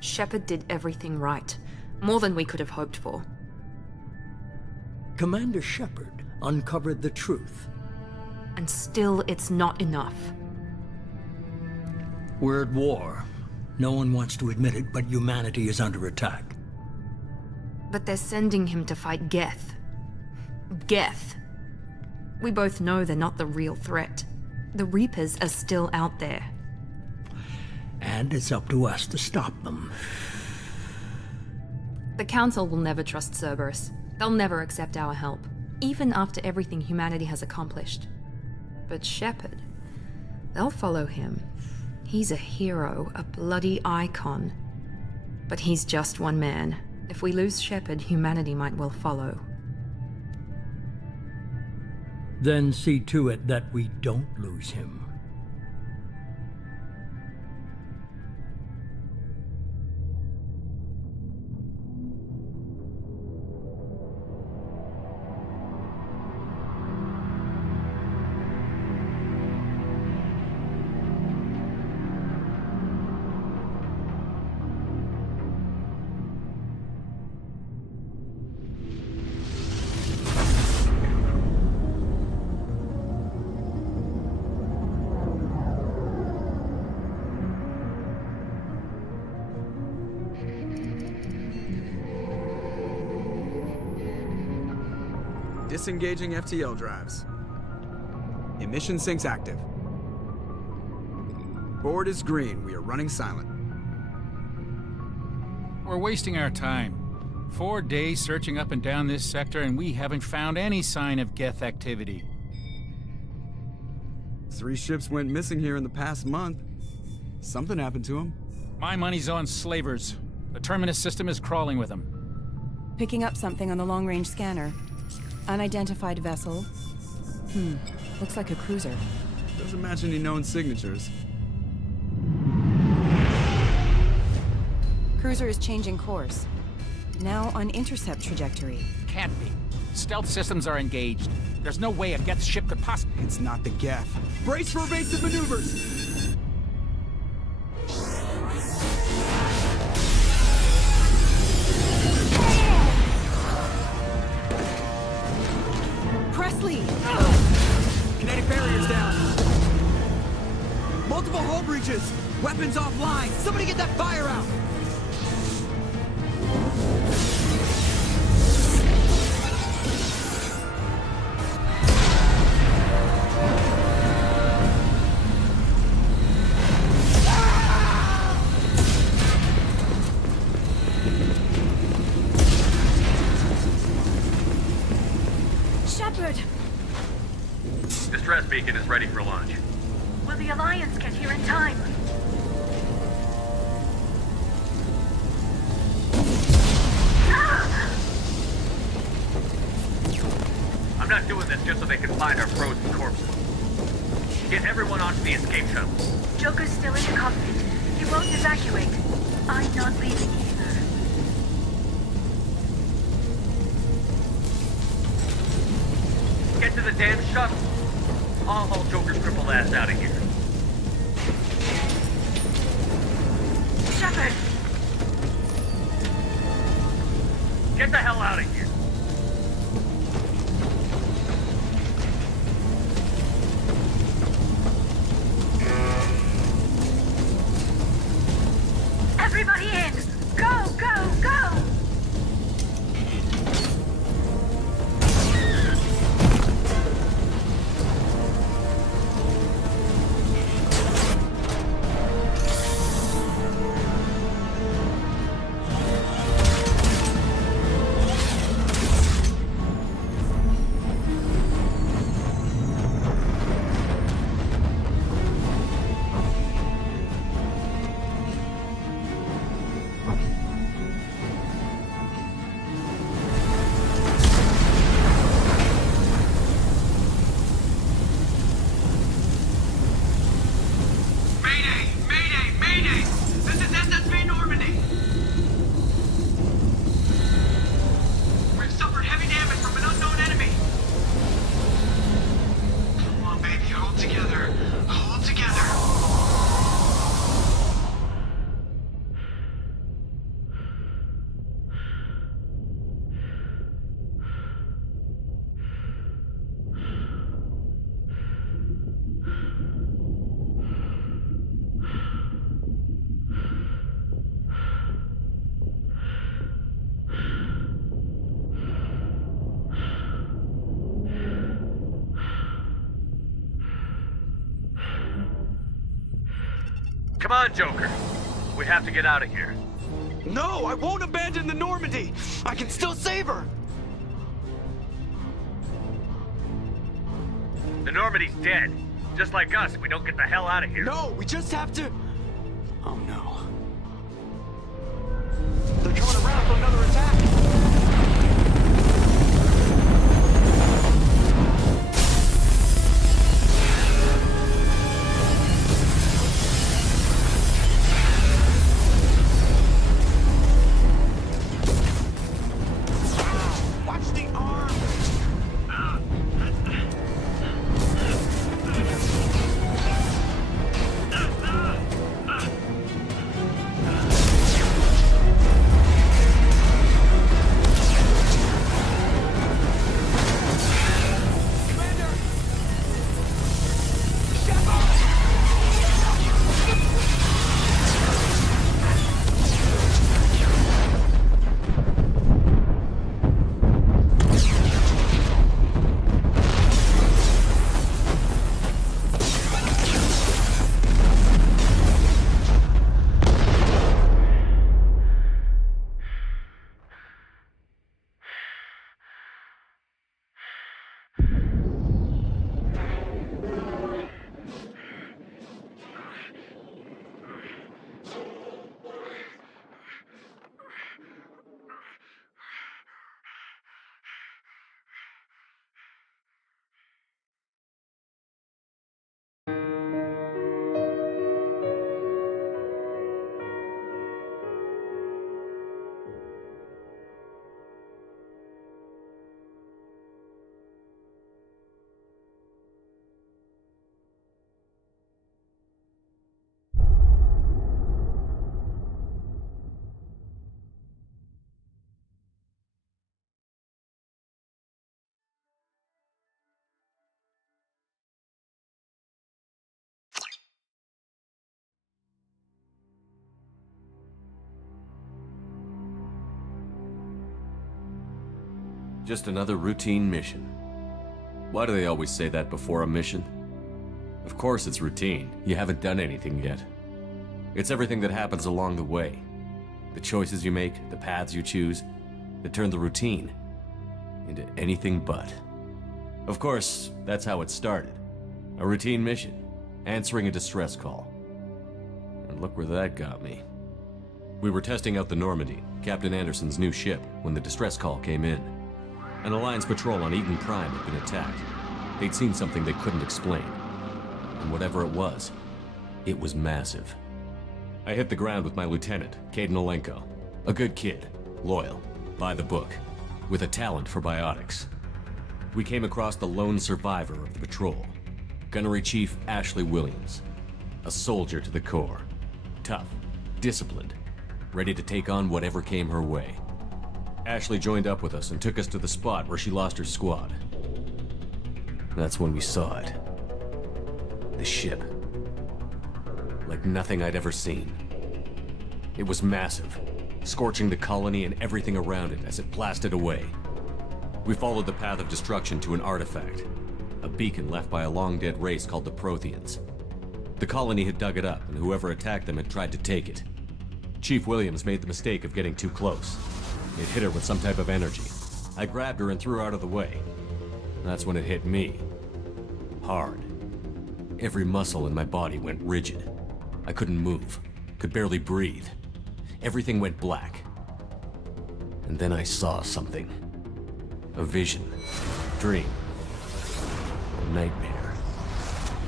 Shepard did everything right. More than we could have hoped for. Commander Shepard uncovered the truth. And still, it's not enough. We're at war. No one wants to admit it, but humanity is under attack. But they're sending him to fight Geth. Geth. We both know they're not the real threat. The Reapers are still out there. And it's up to us to stop them. The Council will never trust Cerberus. They'll never accept our help, even after everything humanity has accomplished. But Shepard, they'll follow him. He's a hero, a bloody icon. But he's just one man. If we lose Shepard, humanity might well follow. Then see to it that we don't lose him. Disengaging FTL drives. Emission sinks active. Board is green. We are running silent. We're wasting our time. 4 days searching up and down this sector, and we haven't found any sign of Geth activity. 3 ships went missing here in the past month. Something happened to them. My money's on slavers. The Terminus system is crawling with them. Picking up something on the long-range scanner. Unidentified vessel. Looks like a cruiser. Doesn't match any known signatures. Cruiser is changing course. Now on intercept trajectory. Can't be. Stealth systems are engaged. There's no way a Geth ship could possibly... It's not the Geth. Brace for evasive maneuvers! Presley! Kinetic barriers down. Multiple hull breaches. Weapons offline. Somebody get that fire out. Shepard! Distress beacon is ready for launch. Will the Alliance get here in time? I'm not doing this just so they can find our frozen corpses. Get everyone onto the escape shuttle. Joker's still in the cockpit. He won't evacuate. I'm not leaving either. Get to the damn shuttle. I'll haul Joker's crippled ass out of here. Shepard! Get the hell out of here. Everybody in! Go, go, go! Come on, Joker. We have to get out of here. No, I won't abandon the Normandy. I can still save her. The Normandy's dead. Just like us if we don't get the hell out of here. No, we just have to... Oh no. They're coming around for another attack. Watch the arm. Just another routine mission. Why do they always say that before a mission? Of course it's routine. You haven't done anything yet. It's everything that happens along the way. The choices you make, the paths you choose, that turn the routine into anything but. Of course, that's how it started. A routine mission, answering a distress call. And look where that got me. We were testing out the Normandy, Captain Anderson's new ship, when the distress call came in. An Alliance patrol on Eden Prime had been attacked. They'd seen something they couldn't explain. And whatever it was massive. I hit the ground with my lieutenant, Caden Olenko. A good kid, loyal, by the book, with a talent for biotics. We came across the lone survivor of the patrol, Gunnery Chief Ashley Williams. A soldier to the core. Tough, disciplined, ready to take on whatever came her way. Ashley joined up with us and took us to the spot where she lost her squad. That's when we saw it. The ship. Like nothing I'd ever seen. It was massive, scorching the colony and everything around it as it blasted away. We followed the path of destruction to an artifact, a beacon left by a long-dead race called the Protheans. The colony had dug it up, and whoever attacked them had tried to take it. Chief Williams made the mistake of getting too close. It hit her with some type of energy. I grabbed her and threw her out of the way. That's when it hit me. Hard. Every muscle in my body went rigid. I couldn't move, could barely breathe. Everything went black. And then I saw something. A vision. Dream. A nightmare.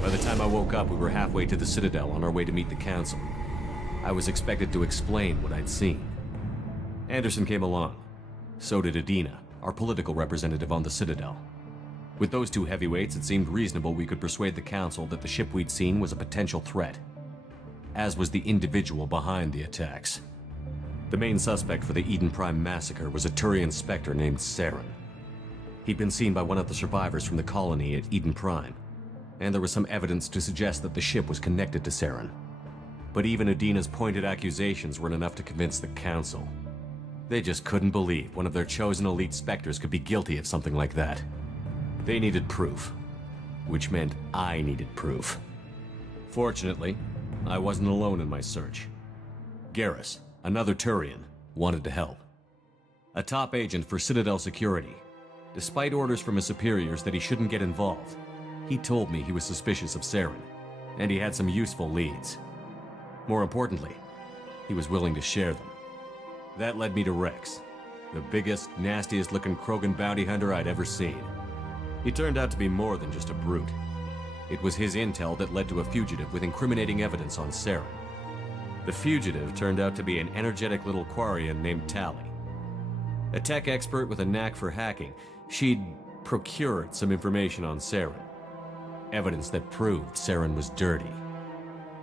By the time I woke up, we were halfway to the Citadel on our way to meet the Council. I was expected to explain what I'd seen. Anderson came along. So did Adina, our political representative on the Citadel. With those two heavyweights, it seemed reasonable we could persuade the Council that the ship we'd seen was a potential threat, as was the individual behind the attacks. The main suspect for the Eden Prime massacre was a Turian Spectre named Saren. He'd been seen by one of the survivors from the colony at Eden Prime, and there was some evidence to suggest that the ship was connected to Saren. But even Adina's pointed accusations weren't enough to convince the Council. They just couldn't believe one of their chosen elite Spectres could be guilty of something like that. They needed proof, which meant I needed proof. Fortunately, I wasn't alone in my search. Garrus, another Turian, wanted to help. A top agent for Citadel Security. Despite orders from his superiors that he shouldn't get involved, he told me he was suspicious of Saren, and he had some useful leads. More importantly, he was willing to share them. That led me to Rex, the biggest, nastiest-looking Krogan bounty hunter I'd ever seen. He turned out to be more than just a brute. It was his intel that led to a fugitive with incriminating evidence on Saren. The fugitive turned out to be an energetic little Quarian named Tali. A tech expert with a knack for hacking, she'd procured some information on Saren. Evidence that proved Saren was dirty.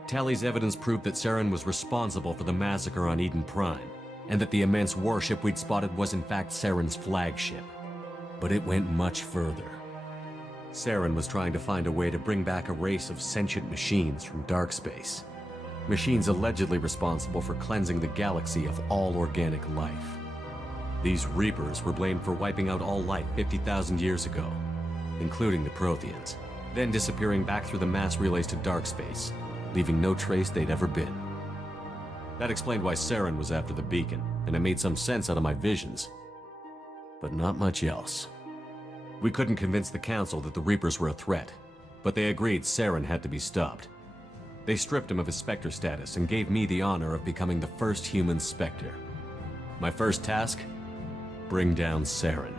Tali's evidence proved that Saren was responsible for the massacre on Eden Prime, and that the immense warship we'd spotted was in fact Saren's flagship. But it went much further. Saren was trying to find a way to bring back a race of sentient machines from dark space. Machines allegedly responsible for cleansing the galaxy of all organic life. These Reapers were blamed for wiping out all life 50,000 years ago, including the Protheans, then disappearing back through the mass relays to dark space, leaving no trace they'd ever been. That explained why Saren was after the beacon, and it made some sense out of my visions. But not much else. We couldn't convince the Council that the Reapers were a threat, but they agreed Saren had to be stopped. They stripped him of his Spectre status and gave me the honor of becoming the first human Spectre. My first task? Bring down Saren.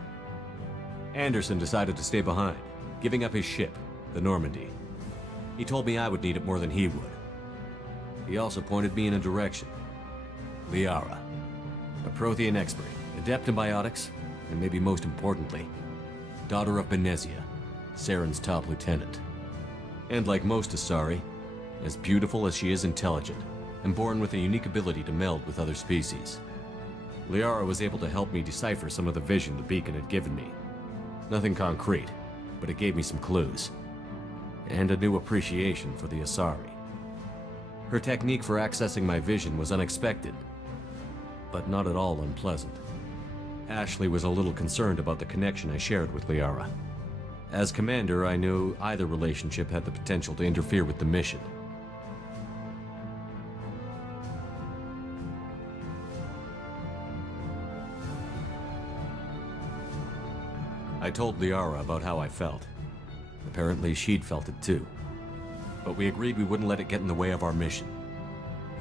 Anderson decided to stay behind, giving up his ship, the Normandy. He told me I would need it more than he would. He also pointed me in a direction. Liara, a Prothean expert, adept in biotics, and maybe most importantly, daughter of Benezia, Saren's top lieutenant. And like most Asari, as beautiful as she is intelligent, and born with a unique ability to meld with other species. Liara was able to help me decipher some of the vision the beacon had given me. Nothing concrete, but it gave me some clues. And a new appreciation for the Asari. Her technique for accessing my vision was unexpected, but not at all unpleasant. Ashley was a little concerned about the connection I shared with Liara. As commander, I knew either relationship had the potential to interfere with the mission. I told Liara about how I felt. Apparently she'd felt it too. But we agreed we wouldn't let it get in the way of our mission.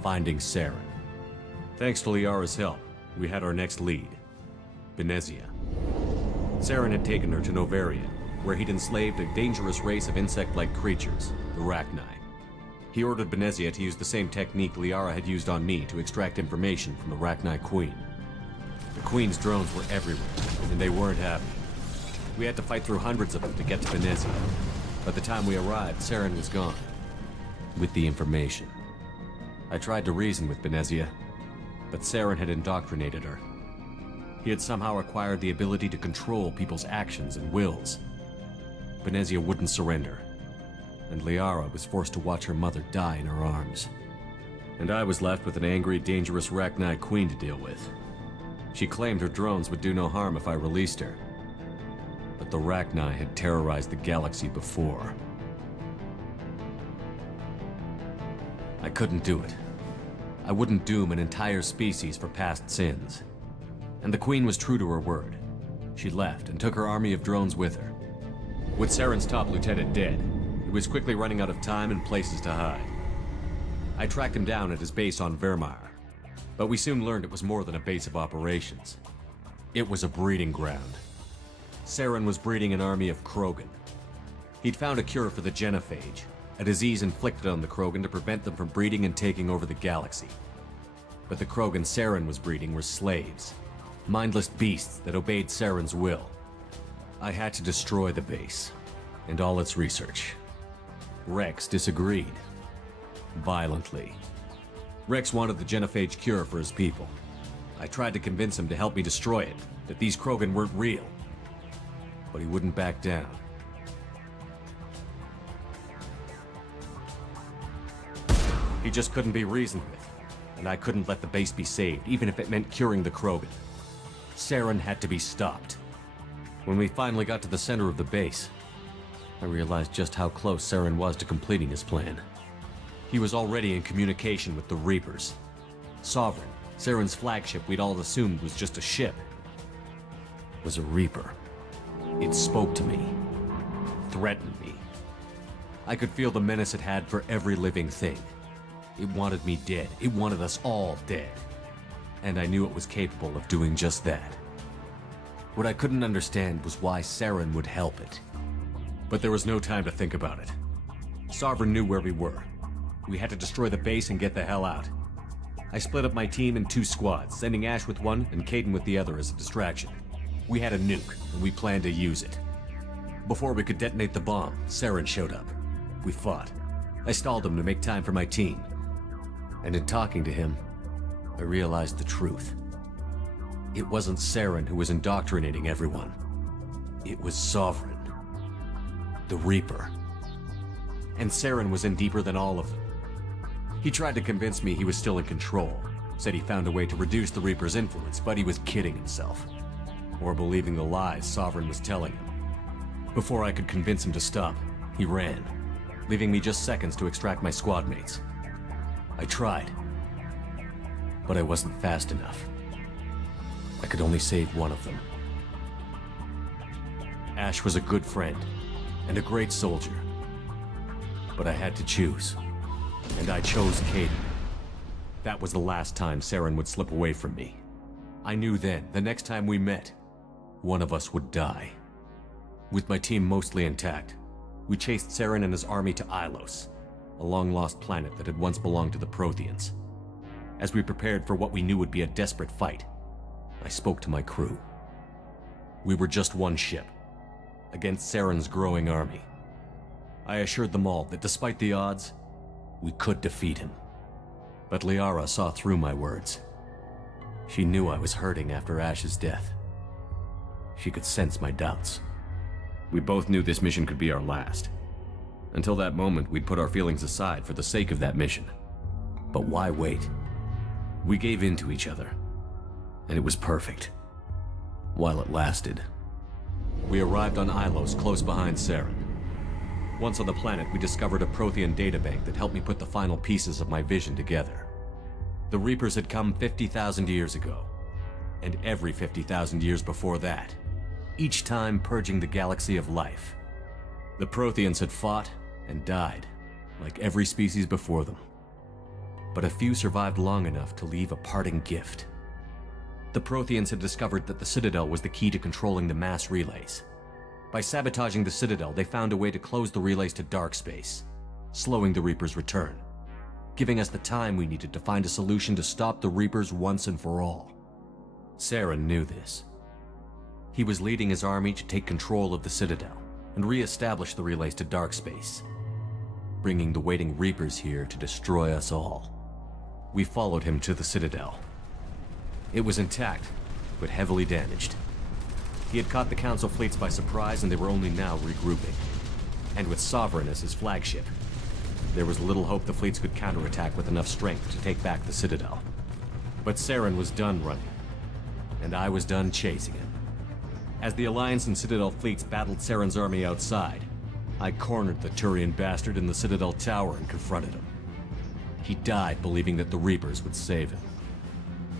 Finding Saren. Thanks to Liara's help, we had our next lead. Benezia. Saren had taken her to Novaria, where he'd enslaved a dangerous race of insect-like creatures, the Rachni. He ordered Benezia to use the same technique Liara had used on me to extract information from the Rachni Queen. The Queen's drones were everywhere, and they weren't happy. We had to fight through hundreds of them to get to Benezia. By the time we arrived, Saren was gone. With the information. I tried to reason with Benezia, but Saren had indoctrinated her. He had somehow acquired the ability to control people's actions and wills. Benezia wouldn't surrender, and Liara was forced to watch her mother die in her arms. And I was left with an angry, dangerous Rachni Queen to deal with. She claimed her drones would do no harm if I released her. But the Rachni had terrorized the galaxy before. I couldn't do it. I wouldn't doom an entire species for past sins. And the Queen was true to her word. She left and took her army of drones with her. With Saren's top lieutenant dead, he was quickly running out of time and places to hide. I tracked him down at his base on Vermeer, but we soon learned it was more than a base of operations. It was a breeding ground. Saren was breeding an army of Krogan. He'd found a cure for the genophage, a disease inflicted on the Krogan to prevent them from breeding and taking over the galaxy. But the Krogan Saren was breeding were slaves, mindless beasts that obeyed Saren's will. I had to destroy the base, and all its research. Rex disagreed. Violently. Rex wanted the genophage cure for his people. I tried to convince him to help me destroy it, that these Krogan weren't real. But he wouldn't back down. He just couldn't be reasoned with, and I couldn't let the base be saved, even if it meant curing the Krogan. Saren had to be stopped. When we finally got to the center of the base, I realized just how close Saren was to completing his plan. He was already in communication with the Reapers. Sovereign, Saren's flagship we'd all assumed was just a ship, was a Reaper. It spoke to me, threatened me. I could feel the menace it had for every living thing. It wanted me dead. It wanted us all dead. And I knew it was capable of doing just that. What I couldn't understand was why Saren would help it. But there was no time to think about it. Sovereign knew where we were. We had to destroy the base and get the hell out. I split up my team in 2 squads, sending Ash with one and Kaidan with the other as a distraction. We had a nuke, and we planned to use it. Before we could detonate the bomb, Saren showed up. We fought. I stalled him to make time for my team. And in talking to him, I realized the truth. It wasn't Saren who was indoctrinating everyone. It was Sovereign. The Reaper. And Saren was in deeper than all of them. He tried to convince me he was still in control. Said he found a way to reduce the Reaper's influence, but he was kidding himself. Or believing the lies Sovereign was telling him. Before I could convince him to stop, he ran, leaving me just seconds to extract my squad mates. I tried, but I wasn't fast enough. I could only save one of them. Ash was a good friend and a great soldier, but I had to choose, and I chose Kaidan. That was the last time Saren would slip away from me. I knew then, the next time we met, one of us would die. With my team mostly intact, we chased Saren and his army to Ilos, a long-lost planet that had once belonged to the Protheans. As we prepared for what we knew would be a desperate fight, I spoke to my crew. We were just one ship, against Saren's growing army. I assured them all that despite the odds, we could defeat him. But Liara saw through my words. She knew I was hurting after Ash's death. She could sense my doubts. We both knew this mission could be our last. Until that moment, we'd put our feelings aside for the sake of that mission. But why wait? We gave in to each other, and it was perfect. While it lasted. We arrived on Ilos, close behind Saren. Once on the planet, we discovered a Prothean databank that helped me put the final pieces of my vision together. The Reapers had come 50,000 years ago, and every 50,000 years before that, each time purging the galaxy of life. The Protheans had fought and died, like every species before them. But a few survived long enough to leave a parting gift. The Protheans had discovered that the Citadel was the key to controlling the mass relays. By sabotaging the Citadel, they found a way to close the relays to dark space, slowing the Reapers' return, giving us the time we needed to find a solution to stop the Reapers once and for all. Saren knew this. He was leading his army to take control of the Citadel and re-establish the relays to dark space, bringing the waiting Reapers here to destroy us all. We followed him to the Citadel. It was intact, but heavily damaged. He had caught the Council fleets by surprise, and they were only now regrouping. And with Sovereign as his flagship, there was little hope the fleets could counterattack with enough strength to take back the Citadel. But Saren was done running, and I was done chasing him. As the Alliance and Citadel fleets battled Saren's army outside, I cornered the Turian bastard in the Citadel tower and confronted him. He died believing that the Reapers would save him.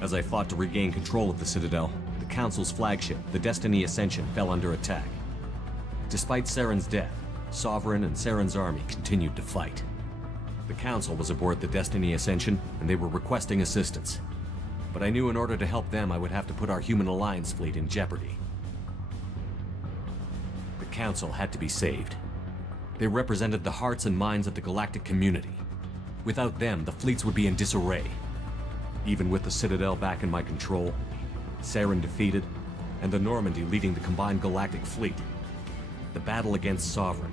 As I fought to regain control of the Citadel, the Council's flagship, the Destiny Ascension, fell under attack. Despite Saren's death, Sovereign and Saren's army continued to fight. The Council was aboard the Destiny Ascension, and they were requesting assistance. But I knew in order to help them, I would have to put our Human Alliance fleet in jeopardy. The Council had to be saved. They represented the hearts and minds of the galactic community. Without them, the fleets would be in disarray. Even with the Citadel back in my control, Saren defeated, and the Normandy leading the combined galactic fleet, the battle against Sovereign,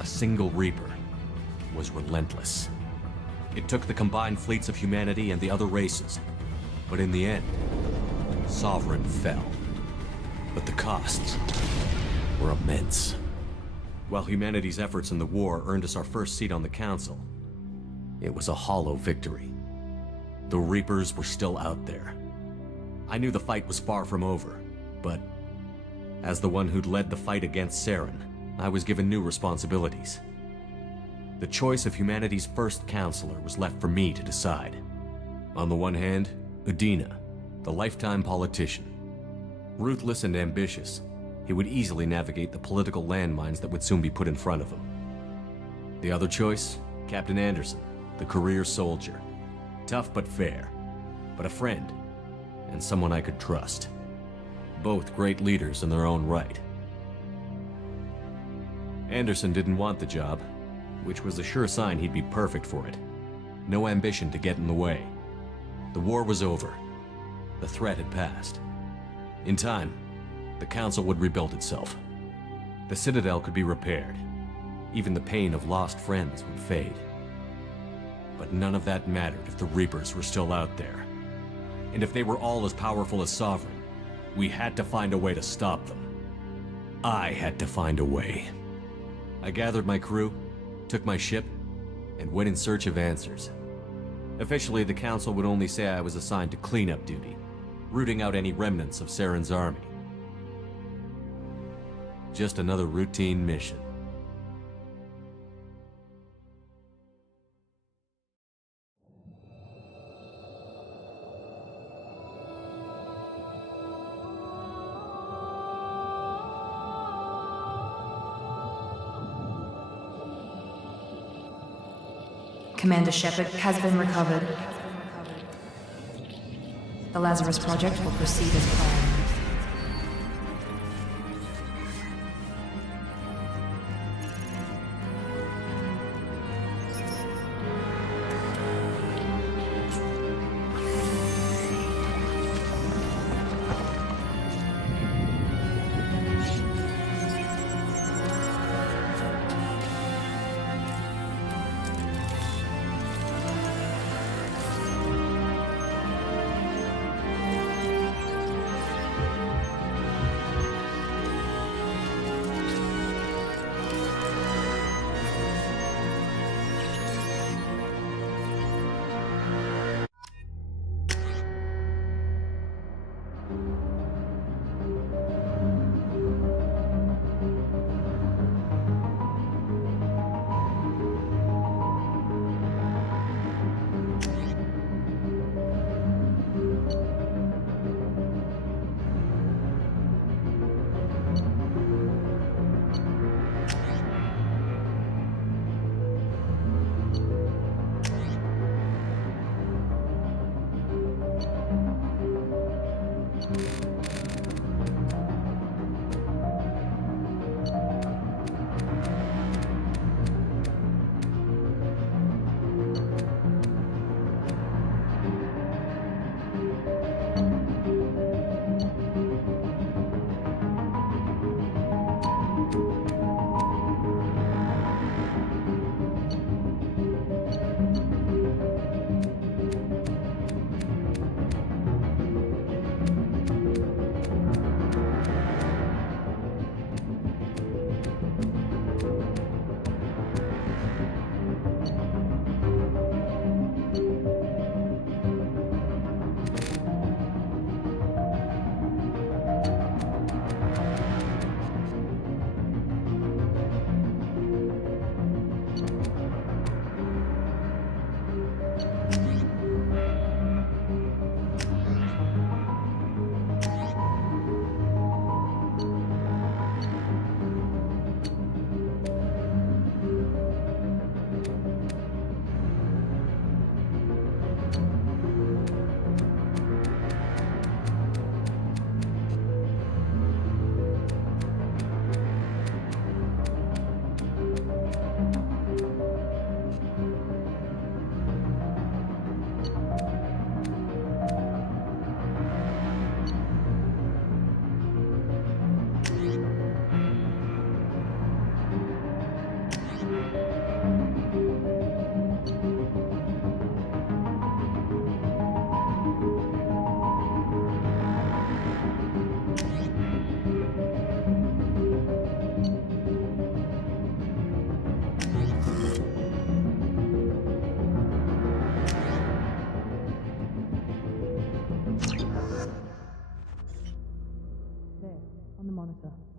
a single Reaper, was relentless. It took the combined fleets of humanity and the other races, but in the end, Sovereign fell. But the costs were immense. While humanity's efforts in the war earned us our first seat on the Council, it was a hollow victory. The Reapers were still out there. I knew the fight was far from over, but as the one who'd led the fight against Saren, I was given new responsibilities. The choice of humanity's first counselor was left for me to decide. On the one hand, Udina, the lifetime politician. Ruthless and ambitious, he would easily navigate the political landmines that would soon be put in front of him. The other choice, Captain Anderson, the career soldier. Tough but fair, but a friend, and someone I could trust. Both great leaders in their own right. Anderson didn't want the job, which was a sure sign he'd be perfect for it. No ambition to get in the way. The war was over. The threat had passed. In time, the Council would rebuild itself. The Citadel could be repaired. Even the pain of lost friends would fade. But none of that mattered if the Reapers were still out there. And if they were all as powerful as Sovereign, we had to find a way to stop them. I had to find a way. I gathered my crew, took my ship, and went in search of answers. Officially, the Council would only say I was assigned to cleanup duty, rooting out any remnants of Saren's army. Just another routine mission. Commander Shepard has been recovered. The Lazarus Project will proceed as planned.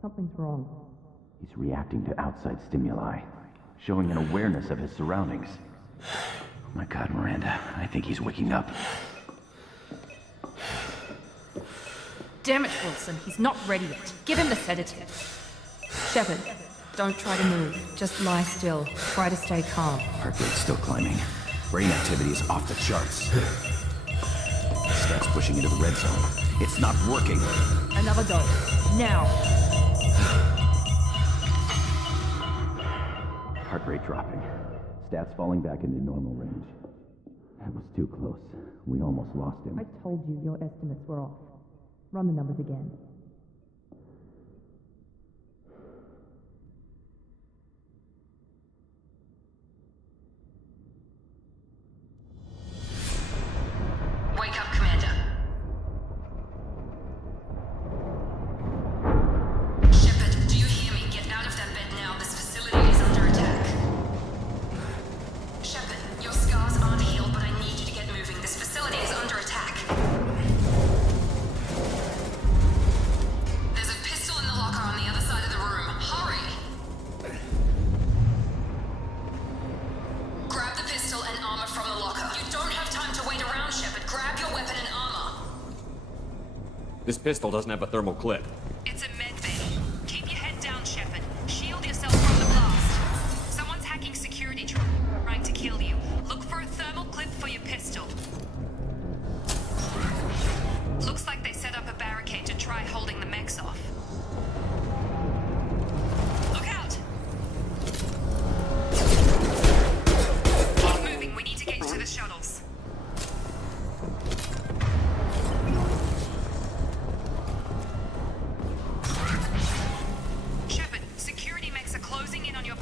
Something's wrong. He's reacting to outside stimuli. showing an awareness of his surroundings. Oh my god, Miranda, I think he's waking up. Damn it, Wilson. He's not ready yet. Give him the sedative. Shepard, don't try to move. Just lie still. Try to stay calm. Heart rate's still climbing. Brain activity is off the charts. Stats pushing into the red zone. It's not working. Another dose. Now. Heart rate dropping. Stats falling back into normal range. That was too close. We almost lost him. I told you your estimates were off. Run the numbers again. Wake up, Commander. Shepard, do you hear me? Get out of that bed now. This facility is under attack. Shepard, your scars aren't healed, but I need you to get moving. This facility is under attack. There's a pistol in the locker on the other side of the room. Hurry! Grab the pistol and armor from the locker. You don't have time to wait around, Shepard. Grab your weapon and armor. This pistol doesn't have a thermal clip. It's a medbay. Keep your head down, Shepard. Shield yourself from the blast. Someone's hacking security trying to kill you. Look for a thermal clip for your pistol. Looks like they set up a barricade to try holding the mechs off. Look out! Keep moving. We need to get you to the shuttles. Shepard, security mechs are closing in on your...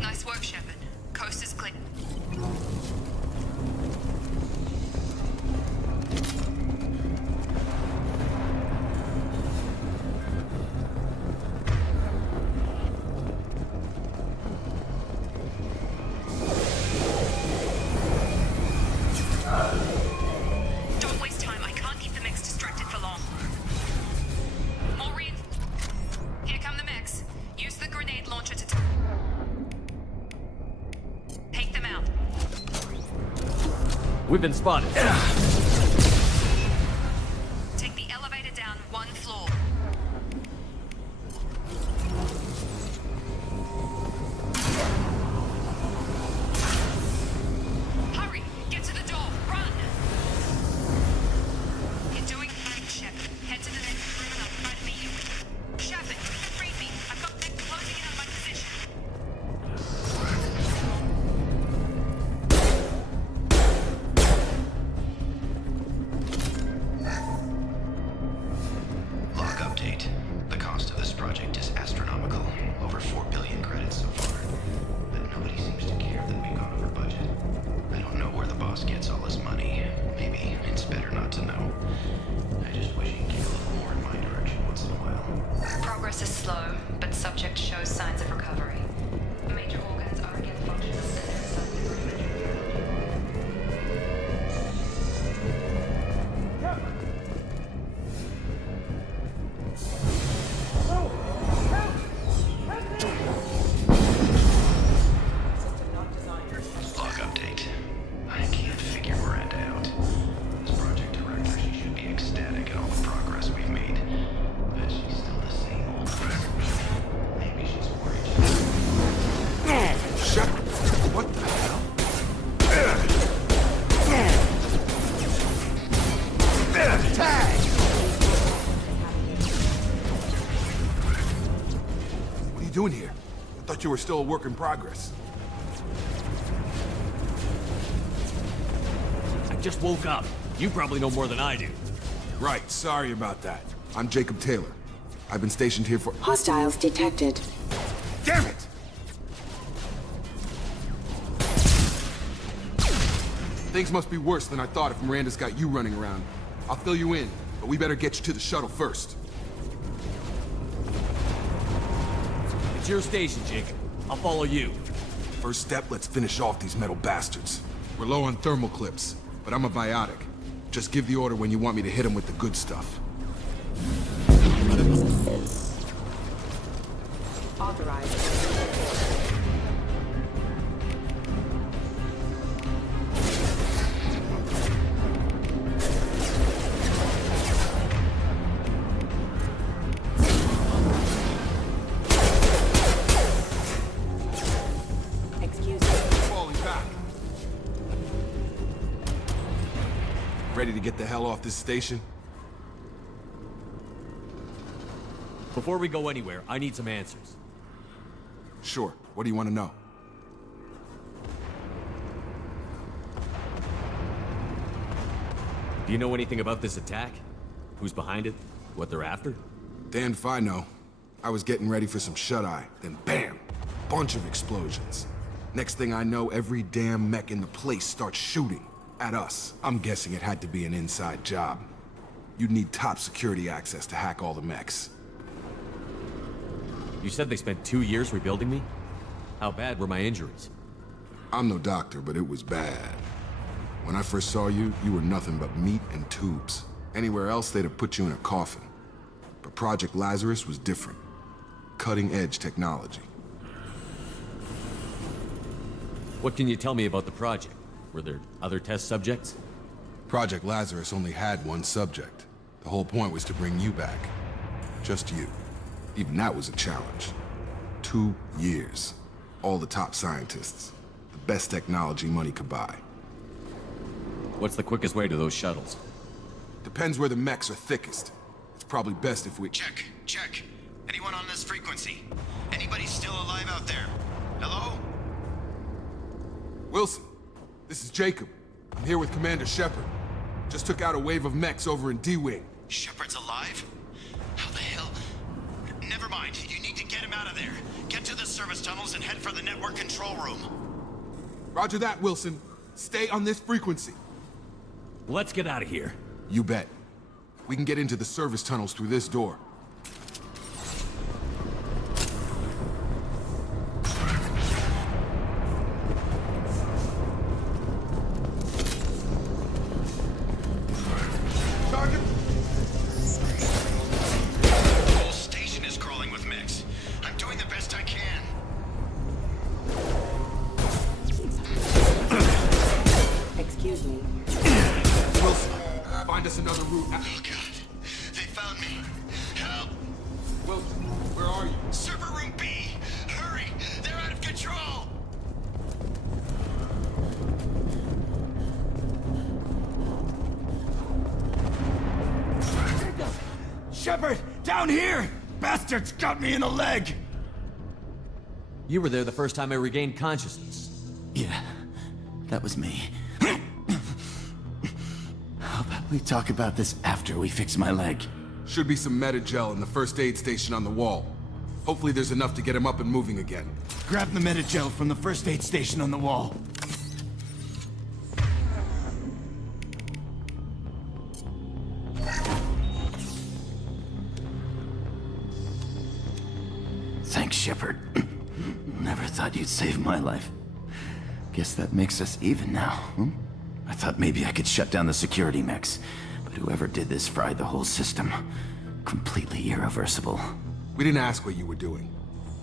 Nice work, Shepard. Coast is clear. Don't waste time. I can't keep the mechs distracted for long. Maureen, here come the mechs. Use the grenade launcher to take them out. We've been spotted. Take the elevator down one floor. Hurry! Get to the door! Run! You're doing fine, Shepard. Head to the next room and I'll try to meet you. Shepard, read me. I've got mechs closing in on my position. Log update. The cost of this project is astronomical. Over 4 billion credits so far. But nobody seems to care that we've gone over budget. I don't know where the boss gets all his money. Maybe it's better not to know. I just wish he'd give a little more in my direction once in a while. Progress is slow, but subject shows signs of recovery. Major organs are again functional and their Log update. I can't figure Miranda out. As project director, she should be ecstatic at all the progress we've made. But she's still the same old wreck. Maybe she's worried. Shut up! What the hell? What are you doing here? I thought you were still a work in progress. I just woke up. You probably know more than I do. Right, sorry about that. I'm Jacob Taylor. I've been stationed here for... Hostiles detected. Damn it! Things must be worse than I thought if Miranda's got you running around. I'll fill you in, but we better get you to the shuttle first. It's your station, Jacob. I'll follow you. First step, let's finish off these metal bastards. We're low on thermal clips, but I'm a biotic. Just give the order when you want me to hit them with the good stuff. Authorized. Ready to get the hell off this station? Before we go anywhere, I need some answers. Sure. What do you want to know? Do you know anything about this attack? Who's behind it? What they're after? Damned if I know. I was getting ready for some shut-eye, then bam! Bunch of explosions. Next thing I know, every damn mech in the place starts shooting. At us. I'm guessing it had to be an inside job. You'd need top security access to hack all the mechs. You said they spent 2 years rebuilding me? How bad were my injuries? I'm no doctor, but it was bad. When I first saw you, you were nothing but meat and tubes. Anywhere else, they'd have put you in a coffin. But Project Lazarus was different. Cutting-edge technology. What can you tell me about the project? Were there other test subjects? Project Lazarus only had one subject. The whole point was to bring you back. Just you. Even that was a challenge. 2 years. All the top scientists. The best technology money could buy. What's the quickest way to those shuttles? Depends where the mechs are thickest. It's probably best if we... Check. Anyone on this frequency? Anybody still alive out there? Hello? Wilson, this is Jacob. I'm here with Commander Shepard. Just took out a wave of mechs over in D-Wing. Shepard's alive? How the hell? Never mind. You need to get him out of there. Get to the service tunnels and head for the network control room. Roger that, Wilson. Stay on this frequency. Let's get out of here. You bet. We can get into the service tunnels through this door. Shepard! Down here! Bastards got me in the leg! You were there the first time I regained consciousness. Yeah, that was me. How about we talk about this after we fix my leg? Should be some Medi-gel in the first aid station on the wall. Hopefully there's enough to get him up and moving again. Grab the Medi-gel from the first aid station on the wall. Thanks, Shepard. Never thought you'd save my life. Guess that makes us even now, hmm? I thought maybe I could shut down the security mechs, but whoever did this fried the whole system. Completely irreversible. We didn't ask what you were doing.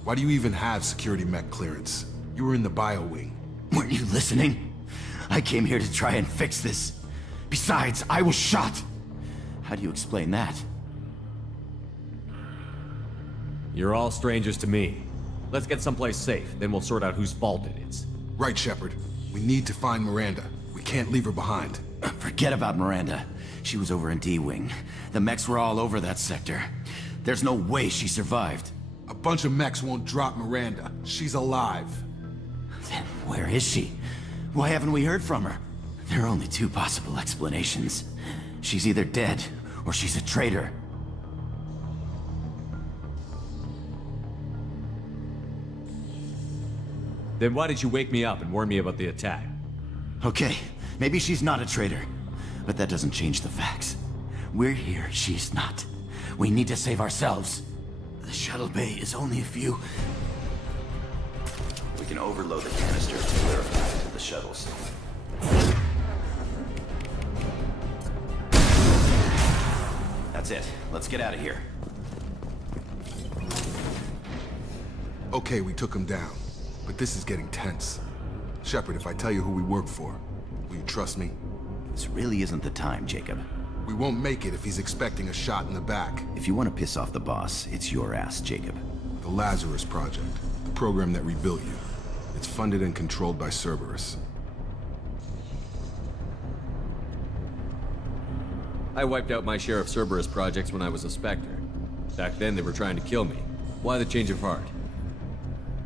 Why do you even have security mech clearance? You were in the bio wing. Weren't you listening? I came here to try and fix this. Besides, I was shot. How do you explain that? You're all strangers to me. Let's get someplace safe, then we'll sort out whose fault it is. Right, Shepard. We need to find Miranda. We can't leave her behind. Forget about Miranda. She was over in D-Wing. The mechs were all over that sector. There's no way she survived. A bunch of mechs won't drop Miranda. She's alive. Then where is she? Why haven't we heard from her? There are only two possible explanations. She's either dead, or she's a traitor. Then why did you wake me up and warn me about the attack? Okay, maybe she's not a traitor, but that doesn't change the facts. We're here, she's not. We need to save ourselves. The shuttle bay is only a few... We can overload the canister to clear a path to the shuttles. That's it. Let's get out of here. Okay, we took him down. But this is getting tense. Shepard, if I tell you who we work for, will you trust me? This really isn't the time, Jacob. We won't make it if he's expecting a shot in the back. If you want to piss off the boss, it's your ass, Jacob. The Lazarus Project, the program that rebuilt you. It's funded and controlled by Cerberus. I wiped out my share of Cerberus projects when I was a Spectre. Back then, they were trying to kill me. Why the change of heart?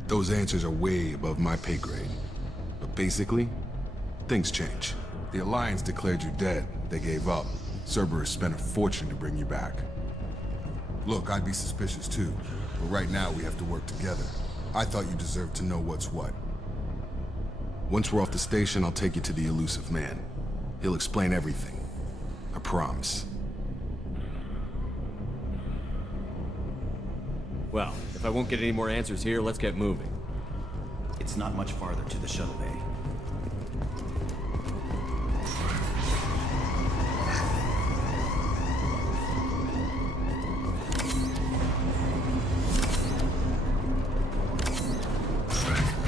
Those answers are way above my pay grade. But basically, things change. The Alliance declared you dead. They gave up. Cerberus spent a fortune to bring you back. Look, I'd be suspicious too, but right now we have to work together. I thought you deserved to know what's what. Once we're off the station, I'll take you to the Elusive Man. He'll explain everything. I promise. Well, if I won't get any more answers here, let's get moving. It's not much farther to the shuttle bay.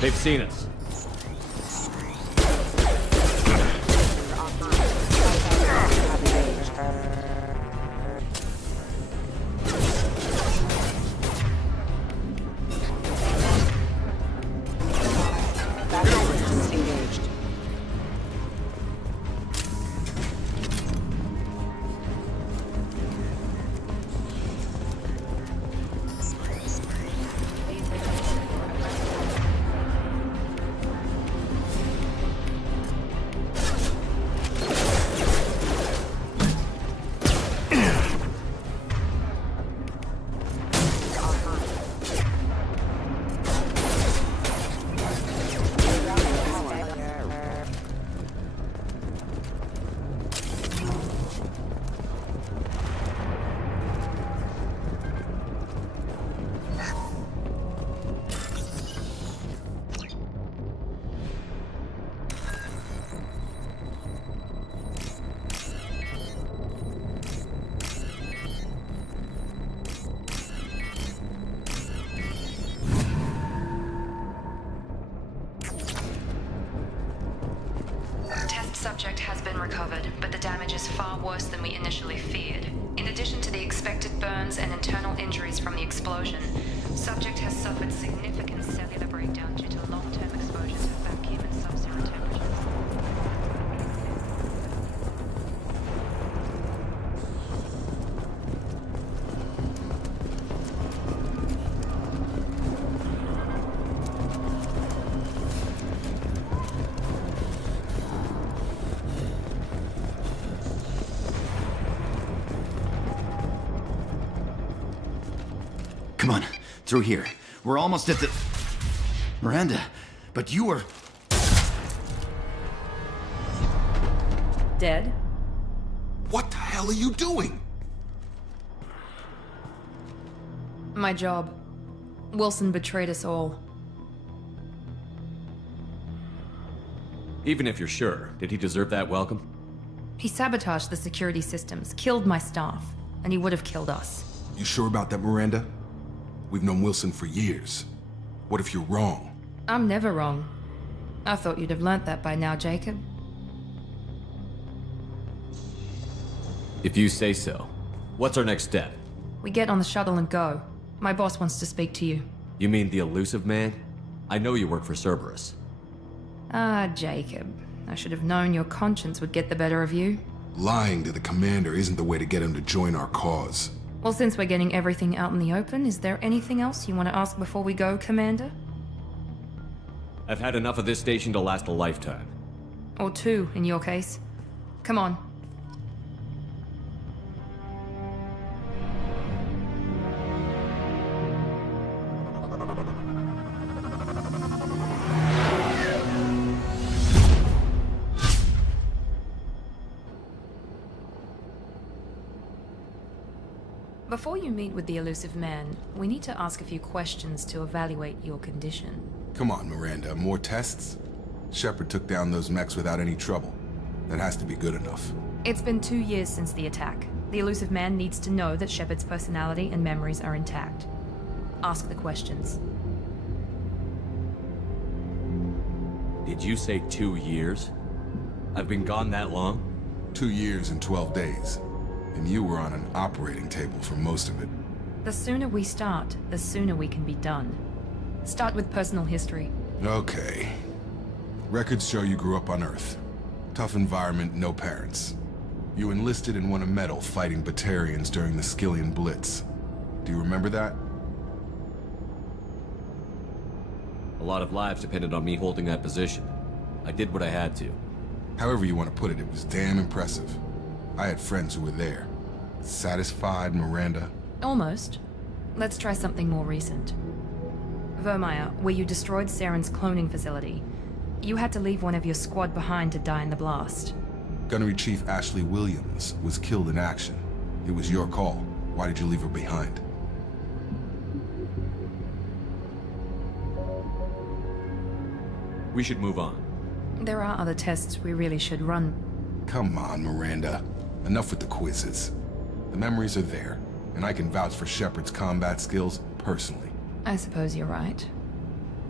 They've seen us. Subject has been recovered, but the damage is far worse than we initially feared. In addition to the expected burns and internal injuries from the explosion, subject has suffered significant cellular breakdown due to long-term exposure to vacuum and sub-zero temperatures. Come on, through here. We're almost at the... Miranda, but you were... Dead? What the hell are you doing? My job. Wilson betrayed us all. Even if you're sure, did he deserve that welcome? He sabotaged the security systems, killed my staff, and he would have killed us. You sure about that, Miranda? We've known Wilson for years. What if you're wrong? I'm never wrong. I thought you'd have learnt that by now, Jacob. If you say so. What's our next step? We get on the shuttle and go. My boss wants to speak to you. You mean the Elusive Man? I know you work for Cerberus. Ah, Jacob. I should have known your conscience would get the better of you. Lying to the commander isn't the way to get him to join our cause. Well, since we're getting everything out in the open, is there anything else you want to ask before we go, Commander? I've had enough of this station to last a lifetime. Or two, in your case. Come on. Before you meet with the elusive man, we need to ask a few questions to evaluate your condition. Come on, Miranda, more tests? Shepard took down those mechs without any trouble. That has to be good enough. It's been 2 years since the attack. The elusive man needs to know that Shepard's personality and memories are intact. Ask the questions. Did you say 2 years? I've been gone that long? 2 years and 12 days. And you were on an operating table for most of it. The sooner we start, the sooner we can be done. Start with personal history. Okay. Records show you grew up on Earth. Tough environment, no parents. You enlisted and won a medal fighting Batarians during the Skillian Blitz. Do you remember that? A lot of lives depended on me holding that position. I did what I had to. However you want to put it, it was damn impressive. I had friends who were there. Satisfied, Miranda? Almost. Let's try something more recent. Vermeer, where you destroyed Saren's cloning facility. You had to leave one of your squad behind to die in the blast. Gunnery Chief Ashley Williams was killed in action. It was your call. Why did you leave her behind? We should move on. There are other tests we really should run. Come on, Miranda. Enough with the quizzes. The memories are there, and I can vouch for Shepard's combat skills personally. I suppose you're right.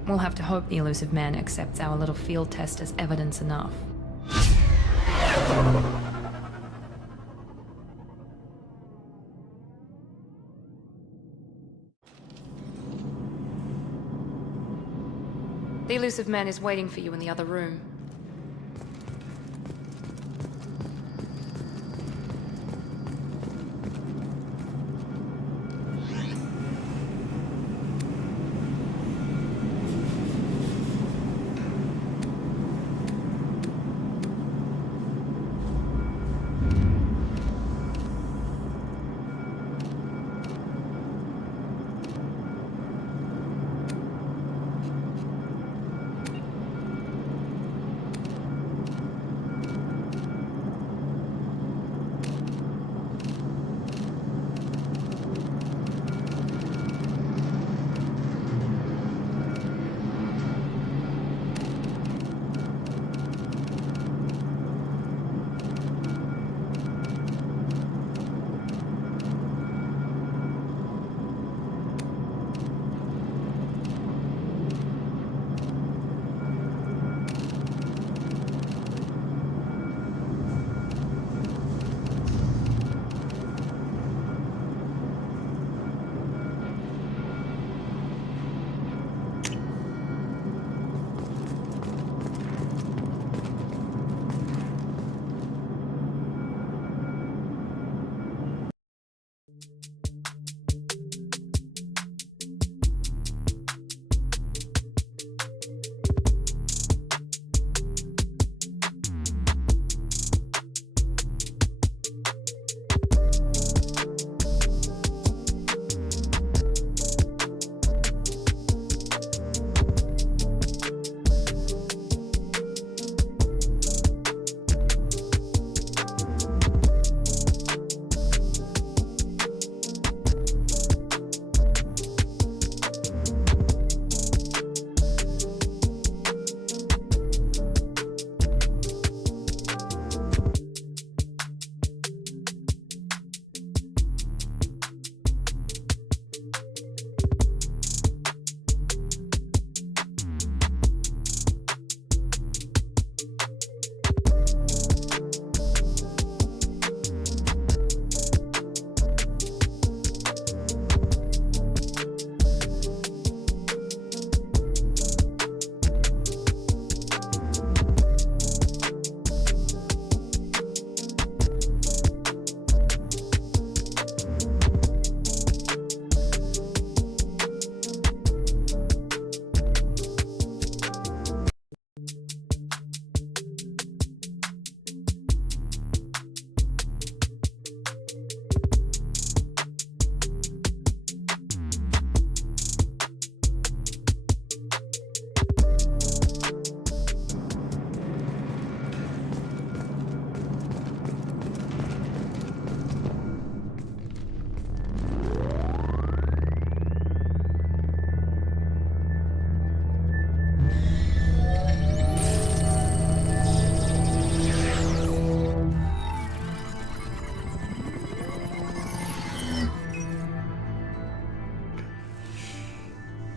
We'll have to hope the elusive man accepts our little field test as evidence enough. The elusive man is waiting for you in the other room.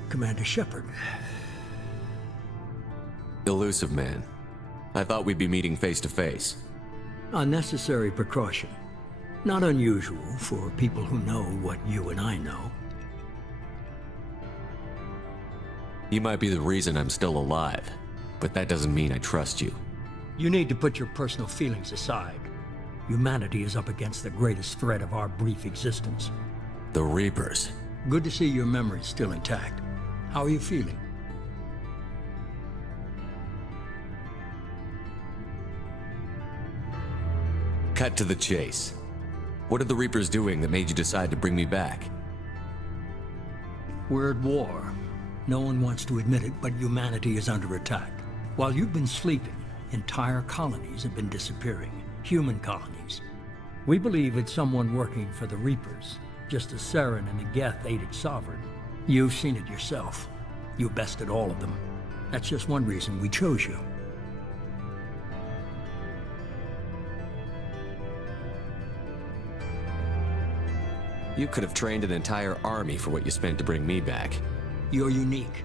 Commander Shepard. Elusive Man. I thought we'd be meeting face to face. Unnecessary precaution. Not unusual for people who know what you and I know. You might be the reason I'm still alive, but that doesn't mean I trust you. You need to put your personal feelings aside. Humanity is up against the greatest threat of our brief existence. The Reapers. Good to see your memory's still intact. How are you feeling? Cut to the chase. What are the Reapers doing that made you decide to bring me back? We're at war. No one wants to admit it, but humanity is under attack. While you've been sleeping, entire colonies have been disappearing. Human colonies. We believe it's someone working for the Reapers, just as Saren and the Geth aided Sovereign. You've seen it yourself. You bested all of them. That's just one reason we chose you. You could have trained an entire army for what you spent to bring me back. You're unique.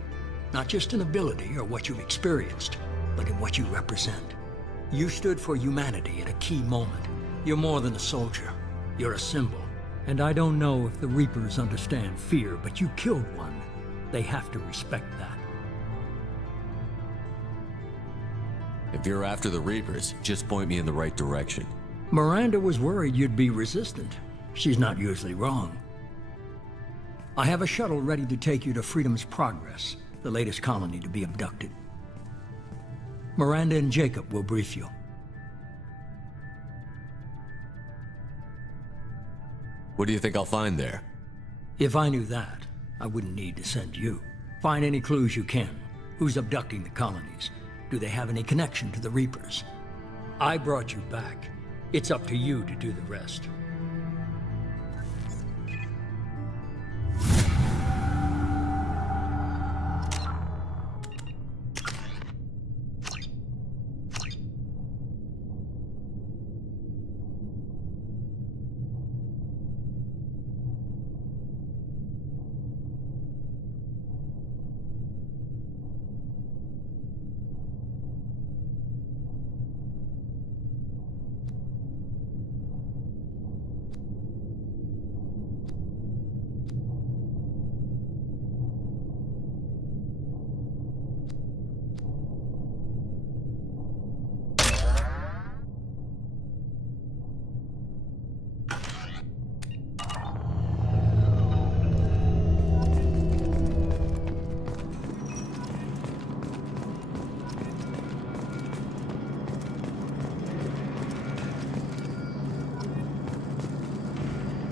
Not just in ability or what you've experienced, but in what you represent. You stood for humanity at a key moment. You're more than a soldier. You're a symbol. And I don't know if the Reapers understand fear, but you killed one. They have to respect that. If you're after the Reapers, just point me in the right direction. Miranda was worried you'd be resistant. She's not usually wrong. I have a shuttle ready to take you to Freedom's Progress, the latest colony to be abducted. Miranda and Jacob will brief you. What do you think I'll find there? If I knew that, I wouldn't need to send you. Find any clues you can. Who's abducting the colonies? Do they have any connection to the Reapers? I brought you back. It's up to you to do the rest.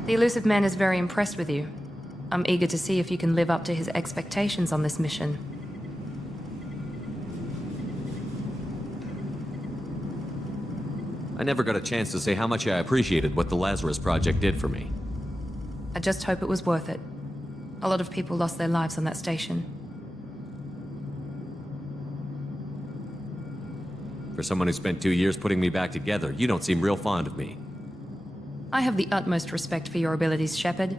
The Elusive Man is very impressed with you. I'm eager to see if you can live up to his expectations on this mission. I never got a chance to say how much I appreciated what the Lazarus Project did for me. I just hope it was worth it. A lot of people lost their lives on that station. For someone who spent 2 years putting me back together, you don't seem real fond of me. I have the utmost respect for your abilities, Shepard.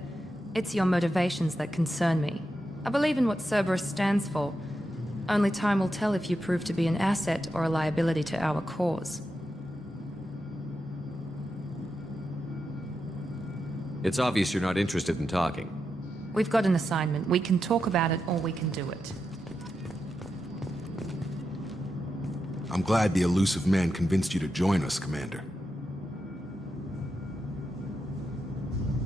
It's your motivations that concern me. I believe in what Cerberus stands for. Only time will tell if you prove to be an asset or a liability to our cause. It's obvious you're not interested in talking. We've got an assignment. We can talk about it or we can do it. I'm glad the Elusive Man convinced you to join us, Commander.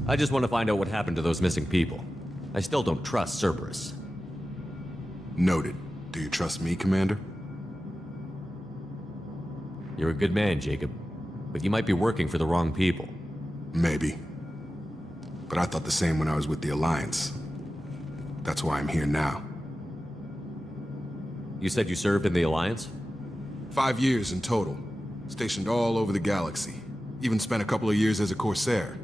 I just want to find out what happened to those missing people. I still don't trust Cerberus. Noted. Do you trust me, Commander? You're a good man, Jacob. But you might be working for the wrong people. Maybe. But I thought the same when I was with the Alliance. That's why I'm here now. You said you served in the Alliance? 5 years in total. Stationed all over the galaxy. Even spent a couple of years as a Corsair.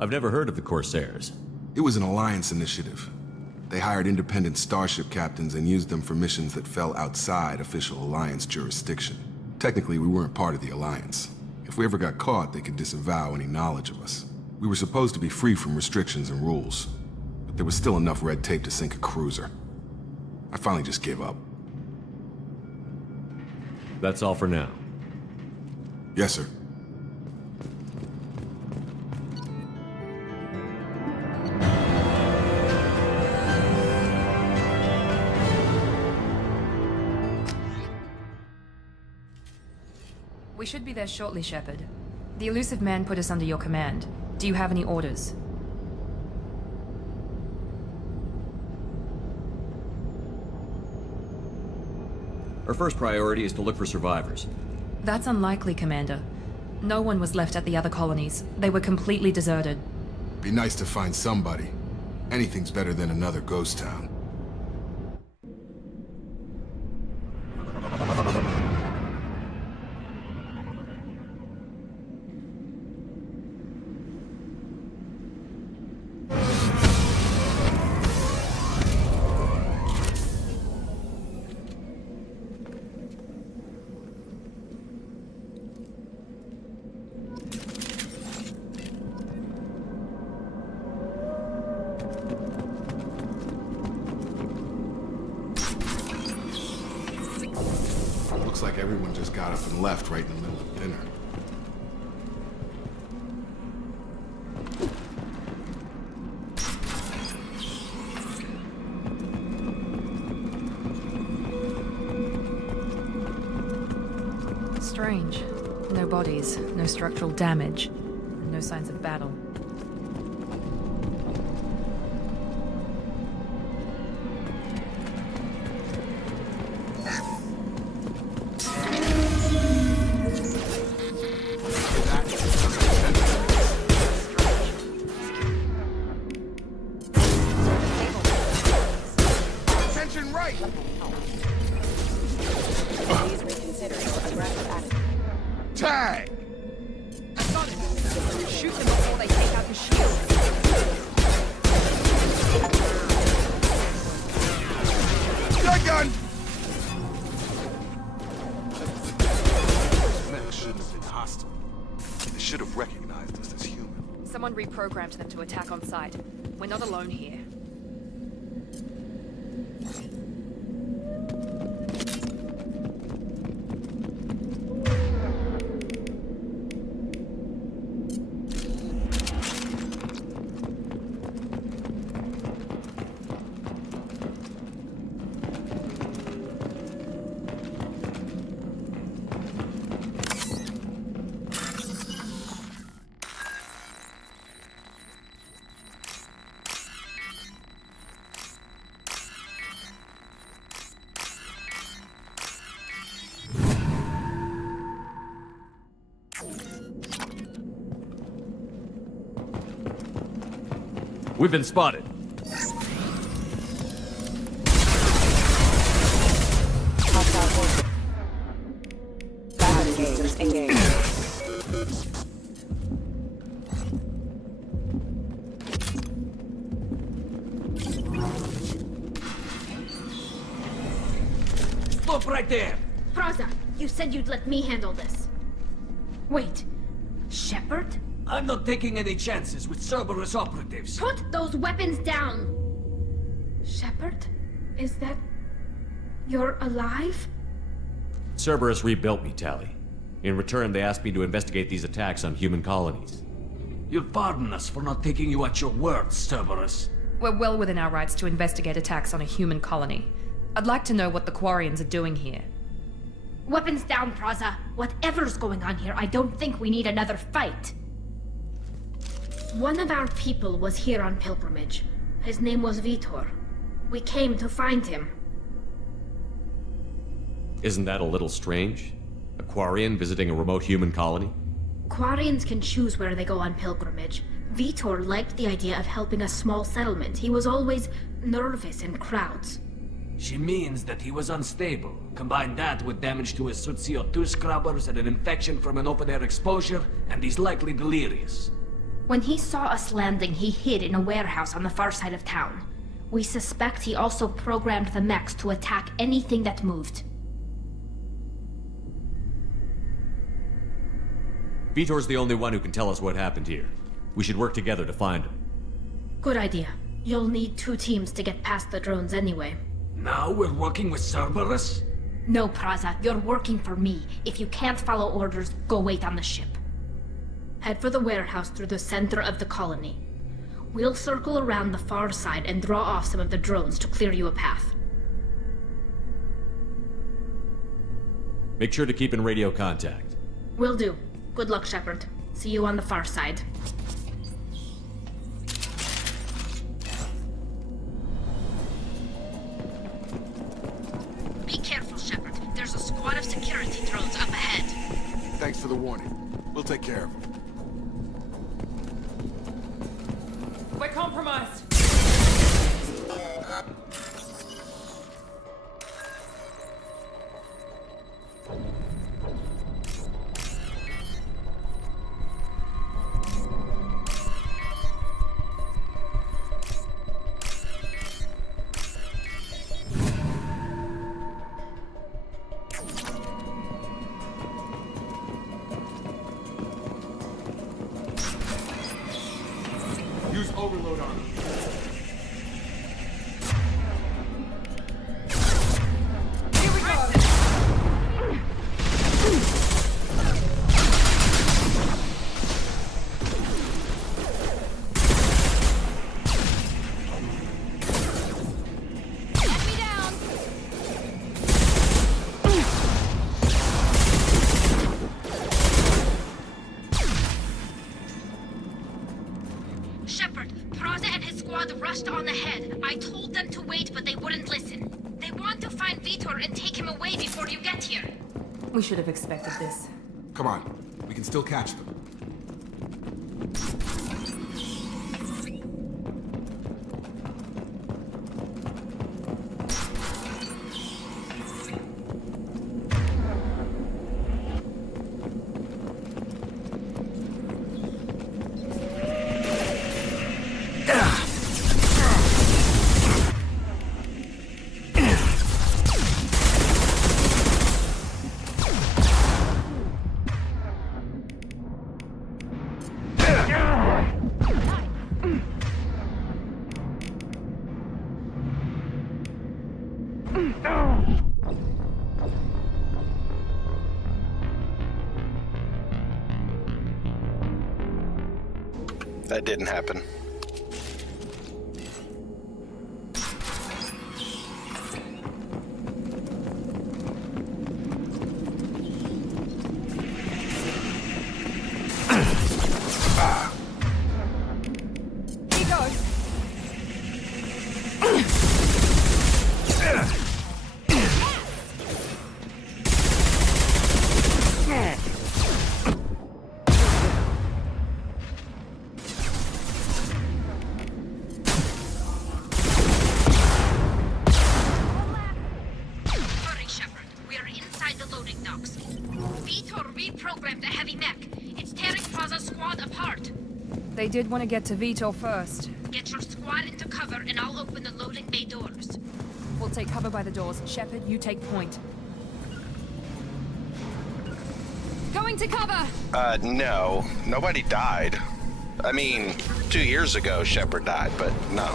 I've never heard of the Corsairs. It was an Alliance initiative. They hired independent starship captains and used them for missions that fell outside official Alliance jurisdiction. Technically, we weren't part of the Alliance. If we ever got caught, they could disavow any knowledge of us. We were supposed to be free from restrictions and rules. But There was still enough red tape to sink a cruiser. I finally just gave up. That's all for now. Yes, sir. We should be there shortly, Shepard. The Illusive Man put us under your command. Do you have any orders? Our first priority is to look for survivors. That's unlikely, Commander. No one was left at the other colonies. They were completely deserted. Be nice to find somebody. Anything's better than another ghost town. Looks like everyone just got up and left right in the middle of dinner. Strange. No bodies, no structural damage, and no signs of battle. Attention right! Please reconsider your aggressive attitude. Tag! Shoot them before they take out the shield. Shotgun! Those men shouldn't have been hostile. They should have recognized us as human. Someone reprogrammed them to attack on sight. We're not alone here. We've been spotted. Navigators engaged. Stop right there! Praza, you said you'd let me handle this. Wait, Shepard? I'm not taking any chances with Cerberus operatives. Put those weapons down! Shepard? Is that... you're alive? Cerberus rebuilt me, Tali. In return, they asked me to investigate these attacks on human colonies. You'll pardon us for not taking you at your word, Cerberus. We're well within our rights to investigate attacks on a human colony. I'd like to know what the Quarians are doing here. Weapons down, Praza. Whatever's going on here, I don't think we need another fight. One of our people was here on pilgrimage. His name was Vitor. We came to find him. Isn't that a little strange? A Quarian visiting a remote human colony? Quarians can choose where they go on pilgrimage. Vitor liked the idea of helping a small settlement. He was always nervous in crowds. She means that he was unstable. Combine that with damage to his suit CO2 scrubbers and an infection from an open-air exposure, and he's likely delirious. When he saw us landing, he hid in a warehouse on the far side of town. We suspect he also programmed the mechs to attack anything that moved. Vitor's the only one who can tell us what happened here. We should work together to find him. Good idea. You'll need 2 teams to get past the drones anyway. Now we're working with Cerberus? No, Praza, you're working for me. If you can't follow orders, go wait on the ship. Head for the warehouse through the center of the colony. We'll circle around the far side and draw off some of the drones to clear you a path. Make sure to keep in radio contact. Will do. Good luck, Shepard. See you on the far side. Be careful, Shepard. There's a squad of security drones up ahead. Thanks for the warning. We'll take care of them. We're compromised. Use overload on them. Here we go. Let me down. Shepard, Praza and his squad rushed on ahead. I told them to wait, but they wouldn't listen. They want to find Vitor and take him away before you get here. We should have expected this. Come on. We can still catch them. That didn't happen. Here goes. Hurry, Shepard. We are inside the loading docks. Vitor reprogrammed the heavy mech. It's tearing Praza's squad apart. They did want to get to Vitor first. Get your squad into cover and I'll open the loading bay doors. We'll take cover by the doors. Shepard, you take point. Going to cover! No. Nobody died. I mean, 2 years ago Shepard died, but no.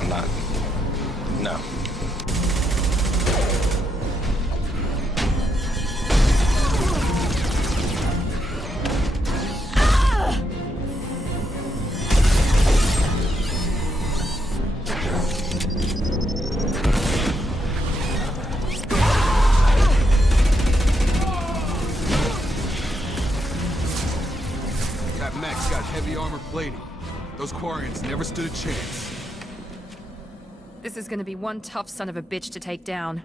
That mech's got heavy armor plating. Those Quarians never stood a chance. This is gonna be one tough son of a bitch to take down.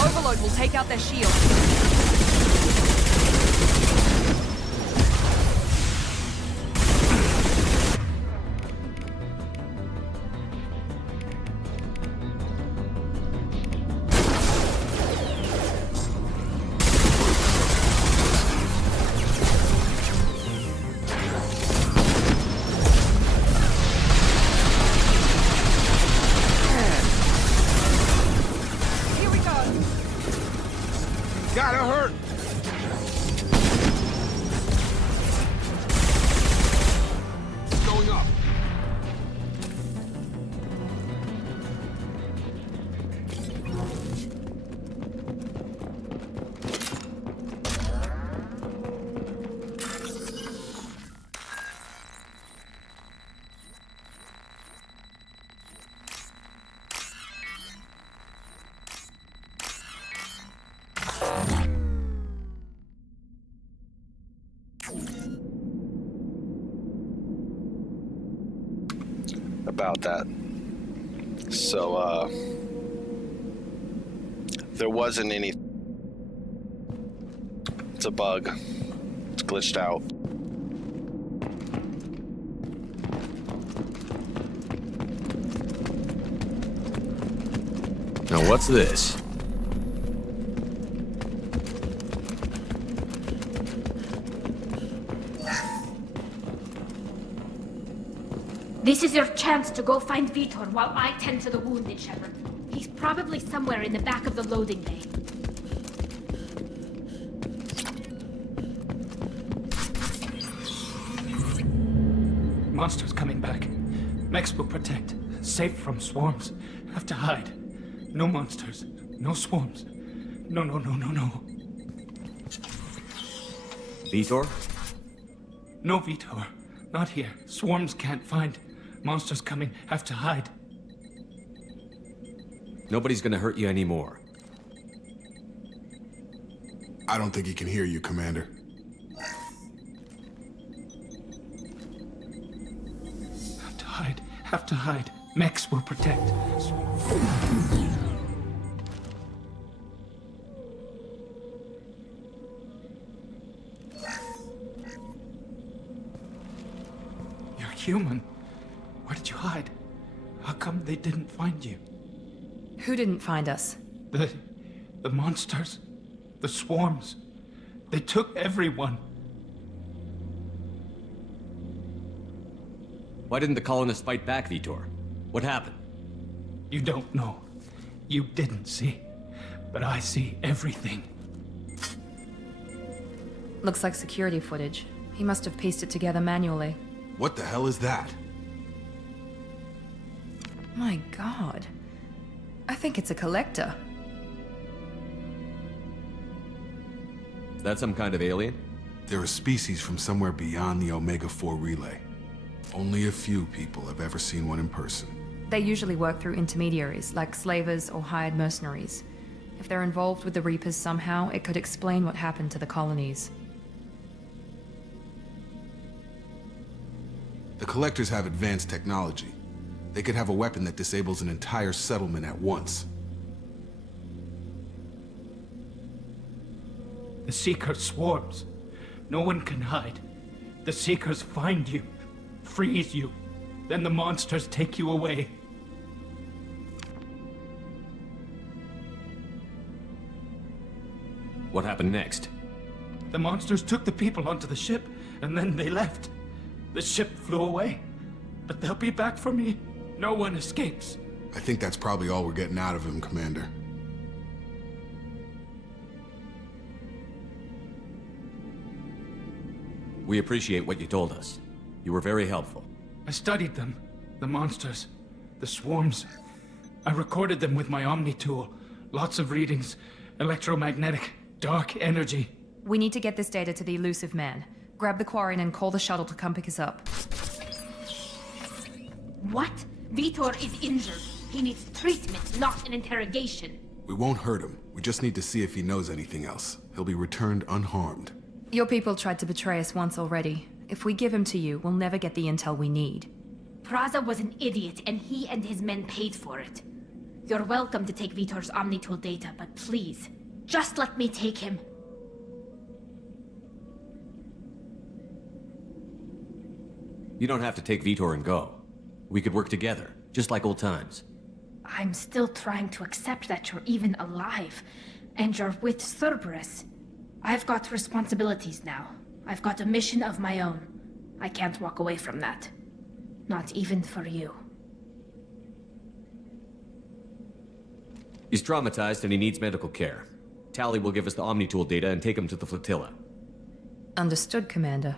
Overload will take out their shield. Here we go. hurt! It's going up. About that. So, there wasn't any... It's a bug. It's glitched out. Now what's this? This is your chance to go find Vitor while I tend to the wounded, Shepard. He's probably somewhere in the back of the loading bay. Monsters coming back. Mechs will protect. Safe from swarms. Have to hide. No monsters. No swarms. No. Vitor? No Vitor. Not here. Swarms can't find. Monsters coming. Have to hide. Nobody's gonna hurt you anymore. I don't think he can hear you, Commander. Have to hide. Have to hide. Mechs will protect. You're human. Where did you hide? How come they didn't find you? Who didn't find us? The monsters. The swarms. They took everyone. Why didn't the colonists fight back, Vitor? What happened? You don't know. You didn't see. But I see everything. Looks like security footage. He must have pieced it together manually. What the hell is that? My god. I think it's a collector. Is that some kind of alien? They're a species from somewhere beyond the Omega-4 relay. Only a few people have ever seen one in person. They usually work through intermediaries, like slavers or hired mercenaries. If they're involved with the Reapers somehow, it could explain what happened to the colonies. The Collectors have advanced technology. They could have a weapon that disables an entire settlement at once. The Seeker swarms. No one can hide. The Seekers find you, freeze you, then the monsters take you away. What happened next? The monsters took the people onto the ship, and then they left. The ship flew away, but they'll be back for me. No one escapes. I think that's probably all we're getting out of him, Commander. We appreciate what you told us. You were very helpful. I studied them. The monsters. The swarms. I recorded them with my Omni tool. Lots of readings. Electromagnetic. Dark energy. We need to get this data to the Elusive Man. Grab the Quarren and call the shuttle to come pick us up. What? Vitor is injured. He needs treatment, not an interrogation. We won't hurt him. We just need to see if he knows anything else. He'll be returned unharmed. Your people tried to betray us once already. If we give him to you, we'll never get the intel we need. Praza was an idiot, and he and his men paid for it. You're welcome to take Vitor's Omnitool data, but please, just let me take him. You don't have to take Vitor and go. We could work together, just like old times. I'm still trying to accept that you're even alive, and you're with Cerberus. I've got responsibilities now. I've got a mission of my own. I can't walk away from that. Not even for you. He's traumatized and he needs medical care. Tally will give us the Omni-Tool data and take them to the flotilla. Understood, Commander.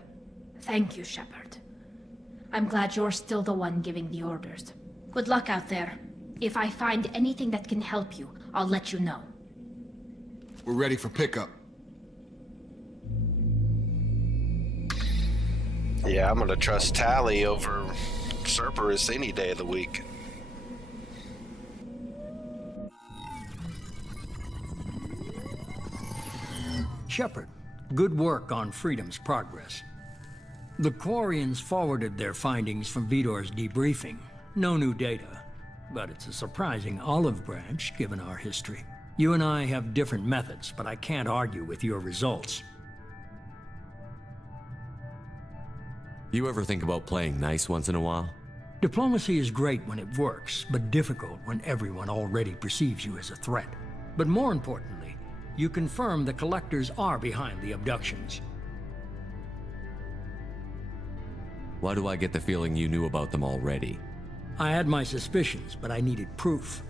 Thank you, Shepard. I'm glad you're still the one giving the orders. Good luck out there. If I find anything that can help you, I'll let you know. We're ready for pickup. Yeah, I'm gonna trust Tally over Cerberus any day of the week. Shepard, good work on Freedom's progress. The Quarians forwarded their findings from Vidor's debriefing. No new data, but it's a surprising olive branch given our history. You and I have different methods, but I can't argue with your results. You ever think about playing nice once in a while? Diplomacy is great when it works, but difficult when everyone already perceives you as a threat. But more importantly, you confirm the Collectors are behind the abductions. Why do I get the feeling you knew about them already? I had my suspicions, but I needed proof.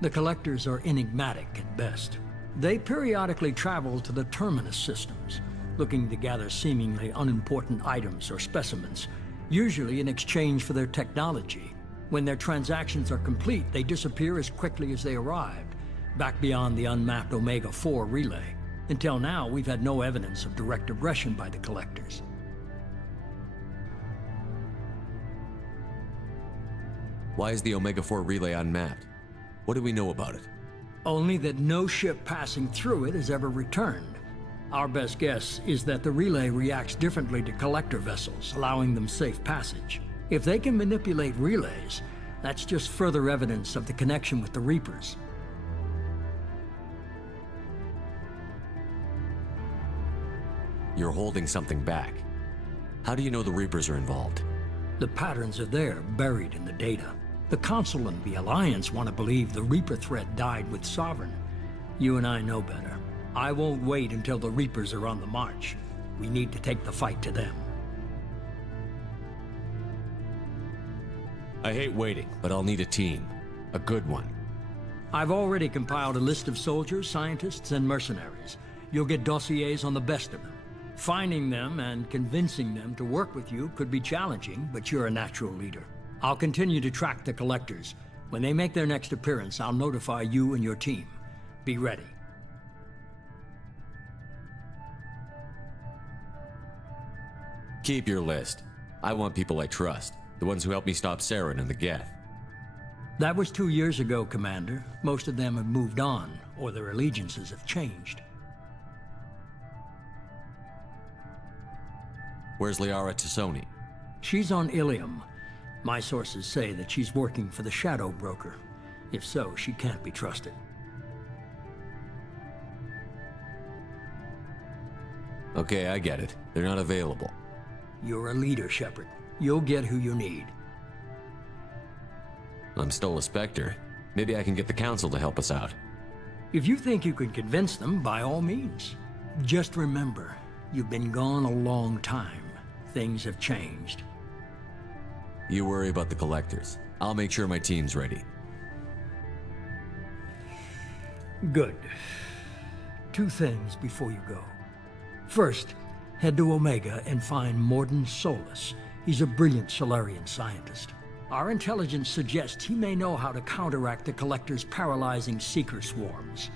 The Collectors are enigmatic at best. They periodically travel to the Terminus systems, looking to gather seemingly unimportant items or specimens, usually in exchange for their technology. When their transactions are complete, they disappear as quickly as they arrived, back beyond the unmapped Omega-4 relay. Until now, we've had no evidence of direct aggression by the Collectors. Why is the Omega-4 relay unmapped? What do we know about it? Only that no ship passing through it has ever returned. Our best guess is that the relay reacts differently to Collector vessels, allowing them safe passage. If they can manipulate relays, that's just further evidence of the connection with the Reapers. You're holding something back. How do you know the Reapers are involved? The patterns are there, buried in the data. The Council and the Alliance want to believe the Reaper threat died with Sovereign. You and I know better. I won't wait until the Reapers are on the march. We need to take the fight to them. I hate waiting, but I'll need a team. A good one. I've already compiled a list of soldiers, scientists, and mercenaries. You'll get dossiers on the best of them. Finding them and convincing them to work with you could be challenging, but you're a natural leader. I'll continue to track the Collectors. When they make their next appearance, I'll notify you and your team. Be ready. Keep your list. I want people I trust. The ones who helped me stop Saren and the Geth. That was 2 years ago, Commander. Most of them have moved on, or their allegiances have changed. Where's Liara Tassoni? She's on Ilium. My sources say that she's working for the Shadow Broker. If so, she can't be trusted. Okay, I get it. They're not available. You're a leader, Shepard. You'll get who you need. I'm still a Spectre. Maybe I can get the Council to help us out. If you think you can convince them, by all means. Just remember, you've been gone a long time. Things have changed. You worry about the Collectors. I'll make sure my team's ready. Good. 2 things before you go. First, head to Omega and find Mordin Solus. He's a brilliant Solarian scientist. Our intelligence suggests he may know how to counteract the Collector's paralyzing Seeker swarms.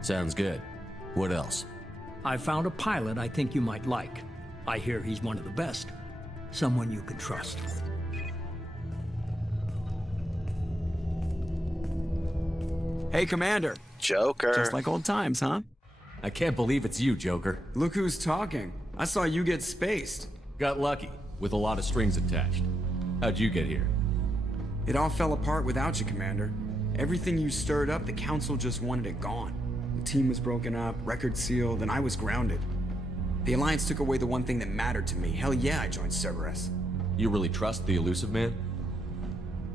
Sounds good. What else? I found a pilot I think you might like. I hear he's one of the best. Someone you can trust. Hey, Commander. Joker. Just like old times, huh? I can't believe it's you, Joker. Look who's talking. I saw you get spaced. Got lucky, with a lot of strings attached. How'd you get here? It all fell apart without you, Commander. Everything you stirred up, the Council just wanted it gone. The team was broken up, record sealed, and I was grounded. The Alliance took away the one thing that mattered to me. Hell yeah, I joined Cerberus. You really trust the Illusive Man?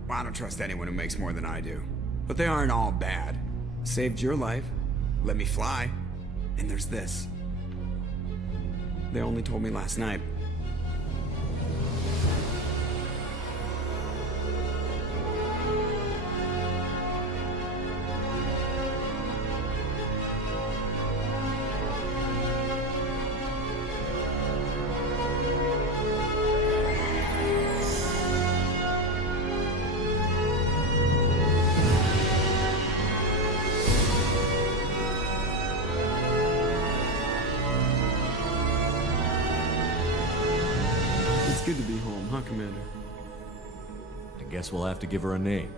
Well, I don't trust anyone who makes more than I do. But they aren't all bad. Saved your life, let me fly, and there's this. They only told me last night. Commander. I guess we'll have to give her a name.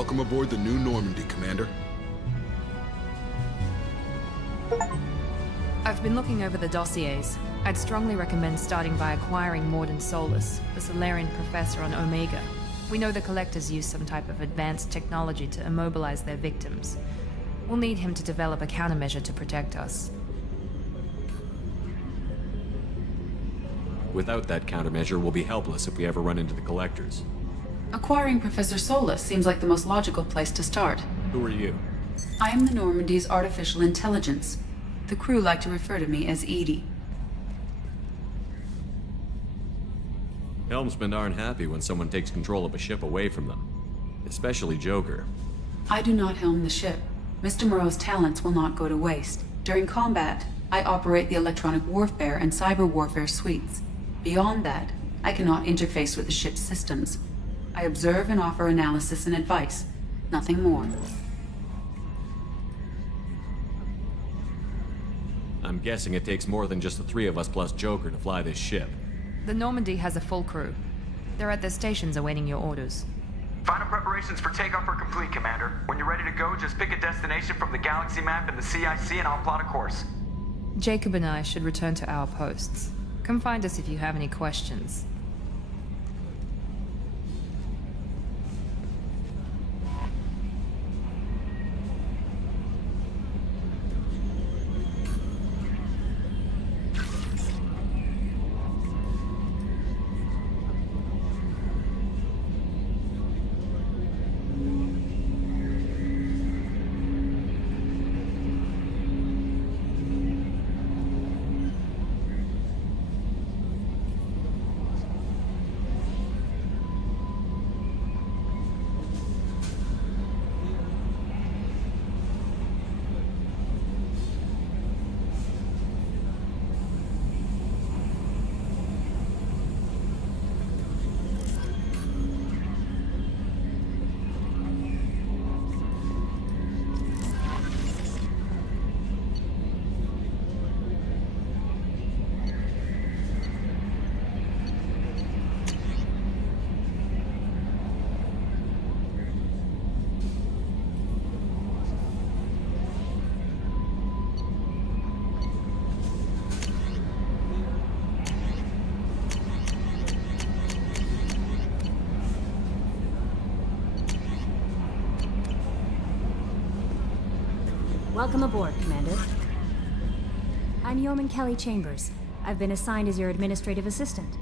Welcome aboard the New Normandy, Commander. I've been looking over the dossiers. I'd strongly recommend starting by acquiring Mordin Solus, the Solarian professor on Omega. We know the Collectors use some type of advanced technology to immobilize their victims. We'll need him to develop a countermeasure to protect us. Without that countermeasure, we'll be helpless if we ever run into the Collectors. Acquiring Professor Solus seems like the most logical place to start. Who are you? I am the Normandy's artificial intelligence. The crew like to refer to me as EDI. Helmsmen aren't happy when someone takes control of a ship away from them. Especially Joker. I do not helm the ship. Mr. Moreau's talents will not go to waste. During combat, I operate the electronic warfare and cyber warfare suites. Beyond that, I cannot interface with the ship's systems. I observe and offer analysis and advice. Nothing more. I'm guessing it takes more than just the three of us plus Joker to fly this ship. The Normandy has a full crew. They're at their stations awaiting your orders. Final preparations for takeoff are complete, Commander. When you're ready to go, just pick a destination from the galaxy map and the CIC and I'll plot a course. Jacob and I should return to our posts. Come find us if you have any questions. Welcome aboard, Commander. I'm Yeoman Kelly Chambers. I've been assigned as your administrative assistant.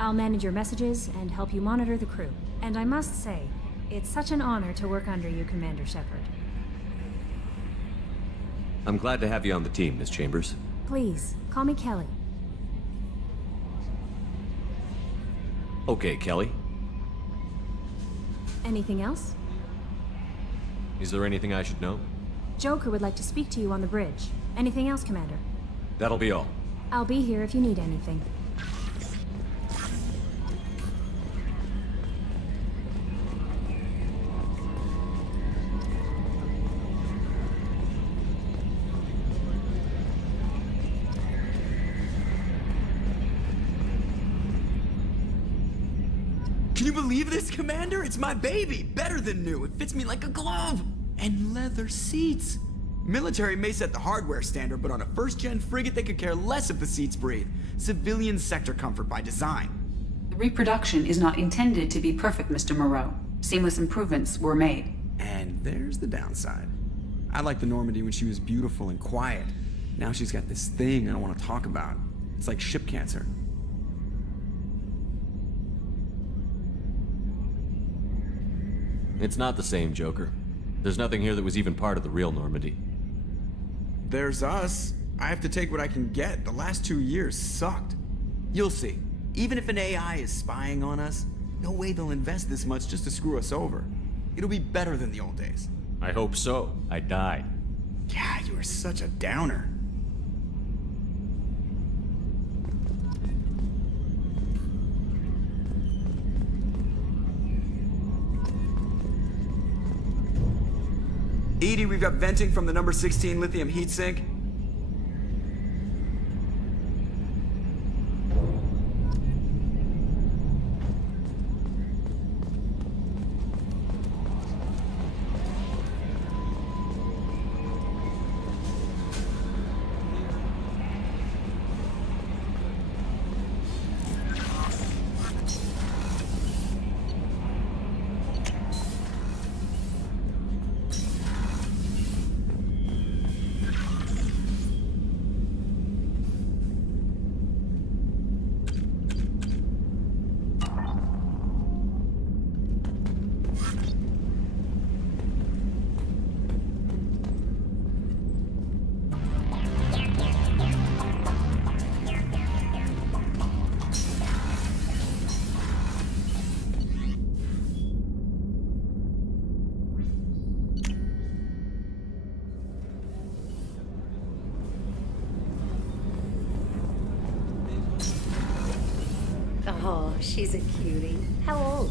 I'll manage your messages and help you monitor the crew. And I must say, it's such an honor to work under you, Commander Shepard. I'm glad to have you on the team, Miss Chambers. Please, call me Kelly. Okay, Kelly. Anything else? Is there anything I should know? Joker would like to speak to you on the bridge. Anything else, Commander? That'll be all. I'll be here if you need anything. Can you believe this, Commander? It's my baby! Better than new. It fits me like a glove! And leather seats. Military may set the hardware standard, but on a first-gen frigate, they could care less if the seats breathe. Civilian sector comfort by design. The reproduction is not intended to be perfect, Mr. Moreau. Seamless improvements were made. And there's the downside. I liked the Normandy when she was beautiful and quiet. Now she's got this thing I don't want to talk about. It's like ship cancer. It's not the same, Joker. There's nothing here that was even part of the real Normandy. There's us. I have to take what I can get. The last 2 years sucked. You'll see. Even if an AI is spying on us, no way they'll invest this much just to screw us over. It'll be better than the old days. I hope so. I died. Yeah, you are such a downer. EDI, we've got venting from the number 16 lithium heatsink. Oh, she's a cutie. How old?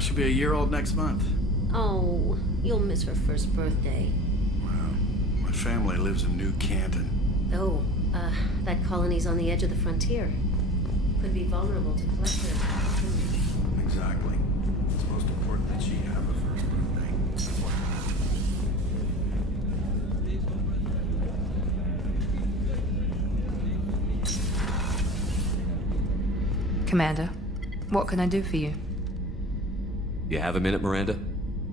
She'll be a year old next month. Oh, you'll miss her first birthday. Well, my family lives in New Canton. Oh, that colony's on the edge of the frontier. Could be vulnerable to collectors. Exactly. It's most important that she have a first birthday. That's why. Commander, what can I do for you? You have a minute, Miranda?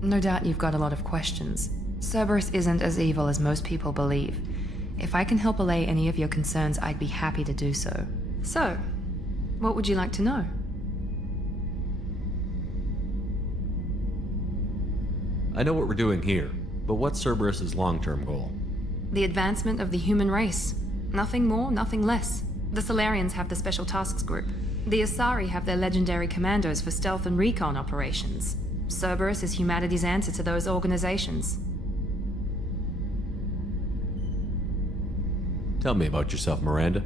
No doubt you've got a lot of questions. Cerberus isn't as evil as most people believe. If I can help allay any of your concerns, I'd be happy to do so. So, what would you like to know? I know what we're doing here, but what's Cerberus's long-term goal? The advancement of the human race. Nothing more, nothing less. The Solarians have the Special Tasks Group. The Asari have their legendary commandos for stealth and recon operations. Cerberus is humanity's answer to those organizations. Tell me about yourself, Miranda.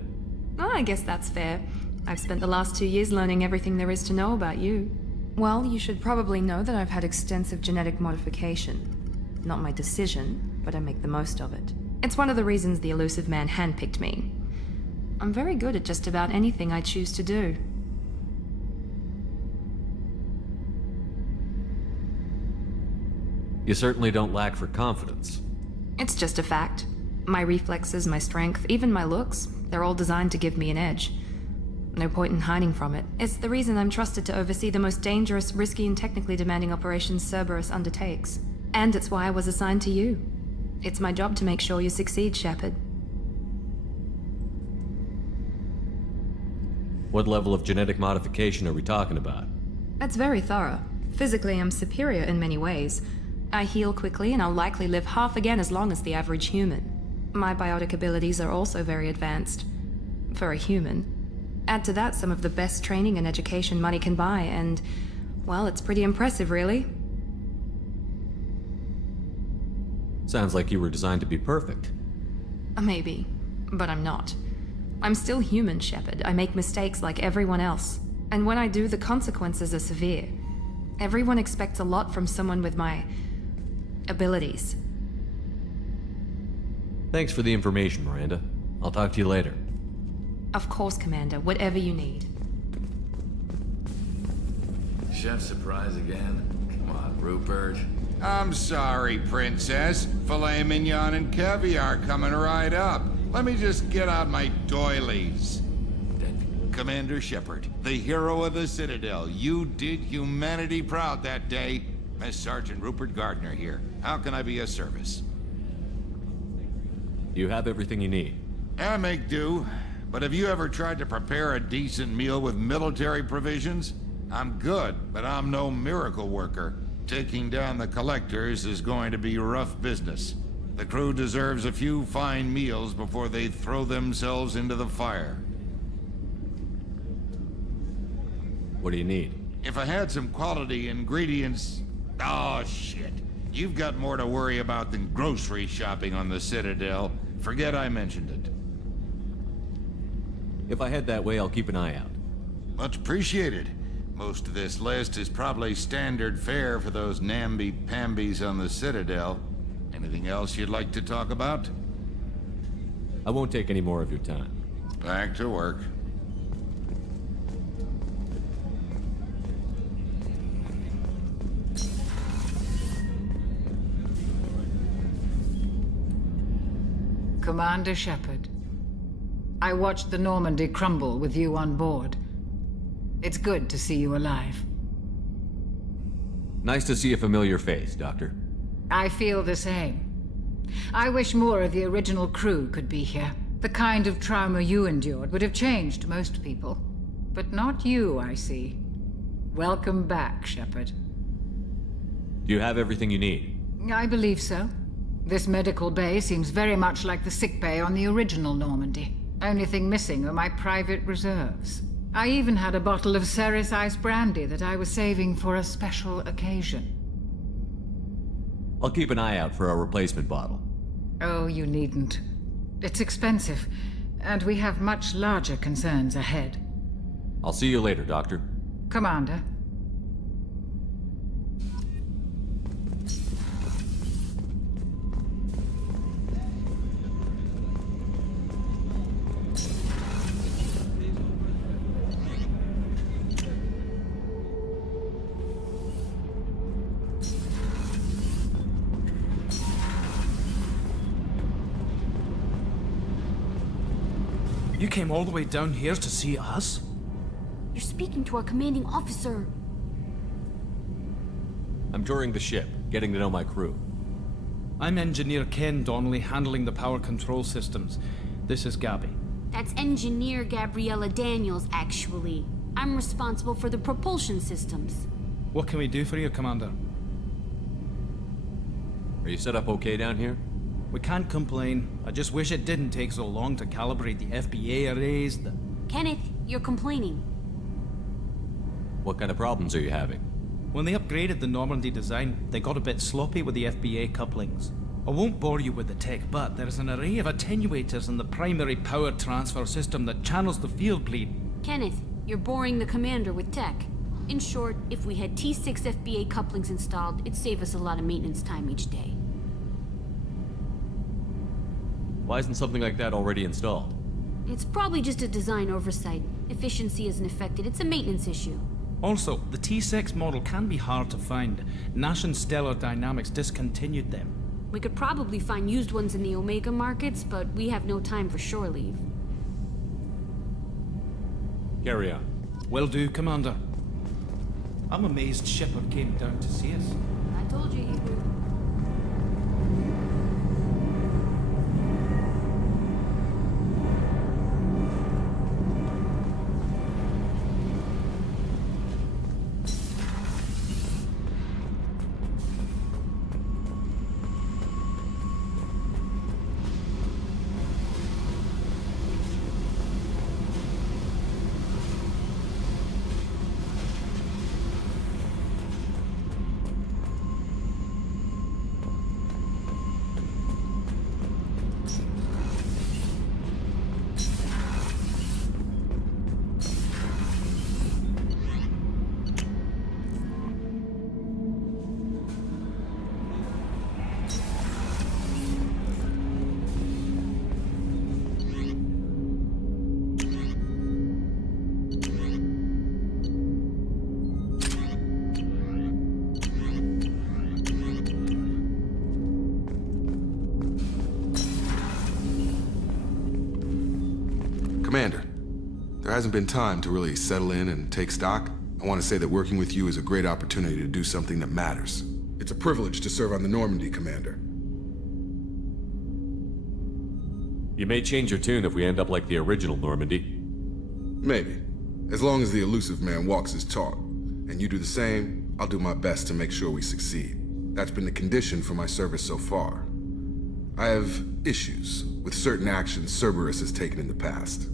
Oh, I guess that's fair. I've spent the last 2 years learning everything there is to know about you. Well, you should probably know that I've had extensive genetic modification. Not my decision, but I make the most of it. It's one of the reasons the Elusive Man handpicked me. I'm very good at just about anything I choose to do. You certainly don't lack for confidence. It's just a fact. My reflexes, my strength, even my looks, they're all designed to give me an edge. No point in hiding from it. It's the reason I'm trusted to oversee the most dangerous, risky, and technically demanding operations Cerberus undertakes. And it's why I was assigned to you. It's my job to make sure you succeed, Shepard. What level of genetic modification are we talking about? That's very thorough. Physically, I'm superior in many ways. I heal quickly, and I'll likely live half again as long as the average human. My biotic abilities are also very advanced. For a human. Add to that some of the best training and education money can buy, and, well, it's pretty impressive, really. Sounds like you were designed to be perfect. Maybe, but I'm not. I'm still human, Shepard. I make mistakes like everyone else. And when I do, the consequences are severe. Everyone expects a lot from someone with my abilities. Thanks for the information, Miranda. I'll talk to you later. Of course, Commander. Whatever you need. Chef surprise again? Come on, Rupert. I'm sorry, Princess. Filet mignon and caviar coming right up. Let me just get out my doilies. Commander Shepard, the hero of the Citadel. You did humanity proud that day. Miss Sergeant Rupert Gardner here. How can I be of service? You have everything you need. I make do. But have you ever tried to prepare a decent meal with military provisions? I'm good, but I'm no miracle worker. Taking down the collectors is going to be rough business. The crew deserves a few fine meals before they throw themselves into the fire. What do you need? If I had some quality ingredients... Oh, shit. You've got more to worry about than grocery shopping on the Citadel. Forget I mentioned it. If I head that way, I'll keep an eye out. Much appreciated. Most of this list is probably standard fare for those namby-pambies on the Citadel. Anything else you'd like to talk about? I won't take any more of your time. Back to work. Commander Shepard, I watched the Normandy crumble with you on board. It's good to see you alive. Nice to see a familiar face, Doctor. I feel the same. I wish more of the original crew could be here. The kind of trauma you endured would have changed most people. But not you, I see. Welcome back, Shepard. Do you have everything you need? I believe so. This medical bay seems very much like the sick bay on the original Normandy. Only thing missing are my private reserves. I even had a bottle of Ceres Ice brandy that I was saving for a special occasion. I'll keep an eye out for a replacement bottle. Oh, you needn't. It's expensive, and we have much larger concerns ahead. I'll see you later, Doctor. Commander. You came all the way down here to see us? You're speaking to our commanding officer. I'm touring the ship, getting to know my crew. I'm Engineer Ken Donnelly, handling the power control systems. This is Gabby. That's Engineer Gabriella Daniels, actually. I'm responsible for the propulsion systems. What can we do for you, Commander? Are you set up okay down here? We can't complain. I just wish it didn't take so long to calibrate the FBA arrays, Kenneth, you're complaining. What kind of problems are you having? When they upgraded the Normandy design, they got a bit sloppy with the FBA couplings. I won't bore you with the tech, but there's an array of attenuators in the primary power transfer system that channels the field bleed. Kenneth, you're boring the commander with tech. In short, if we had T6 FBA couplings installed, it'd save us a lot of maintenance time each day. Why isn't something like that already installed? It's probably just a design oversight. Efficiency isn't affected, it's a maintenance issue. Also, the T6 model can be hard to find. Nash and Stellar Dynamics discontinued them. We could probably find used ones in the Omega markets, but we have no time for shore leave. Carry on. Will do, Commander. I'm amazed Shepard came down to see us. I told you he would. Commander, there hasn't been time to really settle in and take stock. I want to say that working with you is a great opportunity to do something that matters. It's a privilege to serve on the Normandy, Commander. You may change your tune if we end up like the original Normandy. Maybe. As long as the elusive man walks his talk, and you do the same, I'll do my best to make sure we succeed. That's been the condition for my service so far. I have issues with certain actions Cerberus has taken in the past.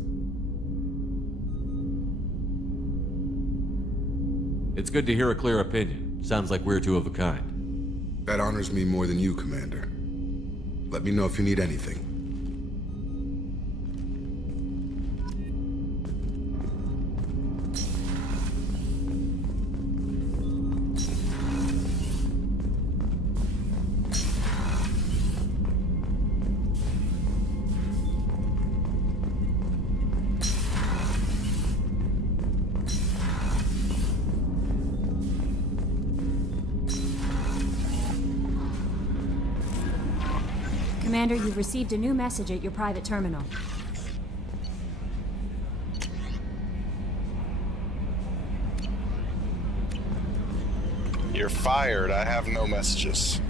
It's good to hear a clear opinion. Sounds like we're two of a kind. That honors me more than you, Commander. Let me know if you need anything. Commander, you've received a new message at your private terminal. You're fired. I have no messages.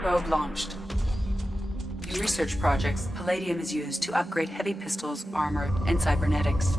Probe launched. In research projects, palladium is used to upgrade heavy pistols, armor, and cybernetics.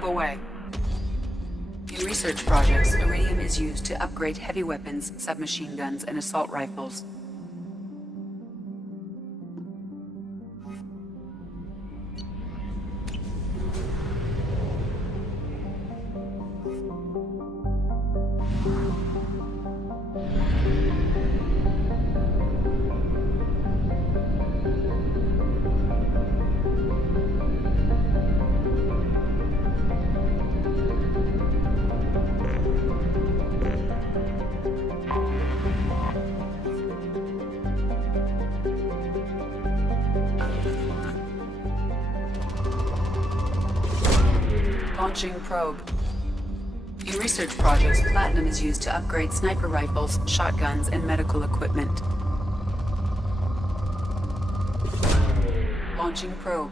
Probe away. In research projects, iridium is used to upgrade heavy weapons, submachine guns, and assault rifles. Launching probe. In research projects, platinum is used to upgrade sniper rifles, shotguns, and medical equipment. Launching probe.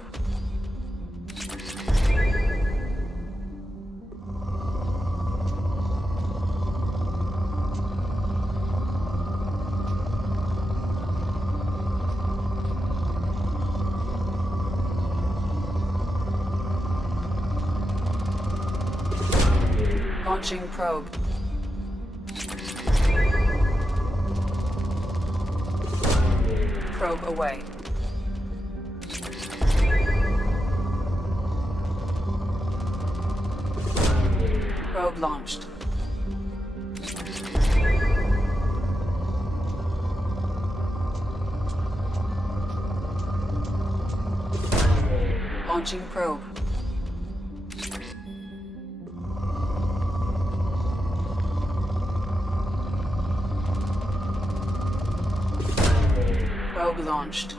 Launching probe. Probe away. Probe launched. Launching probe. Probe launched.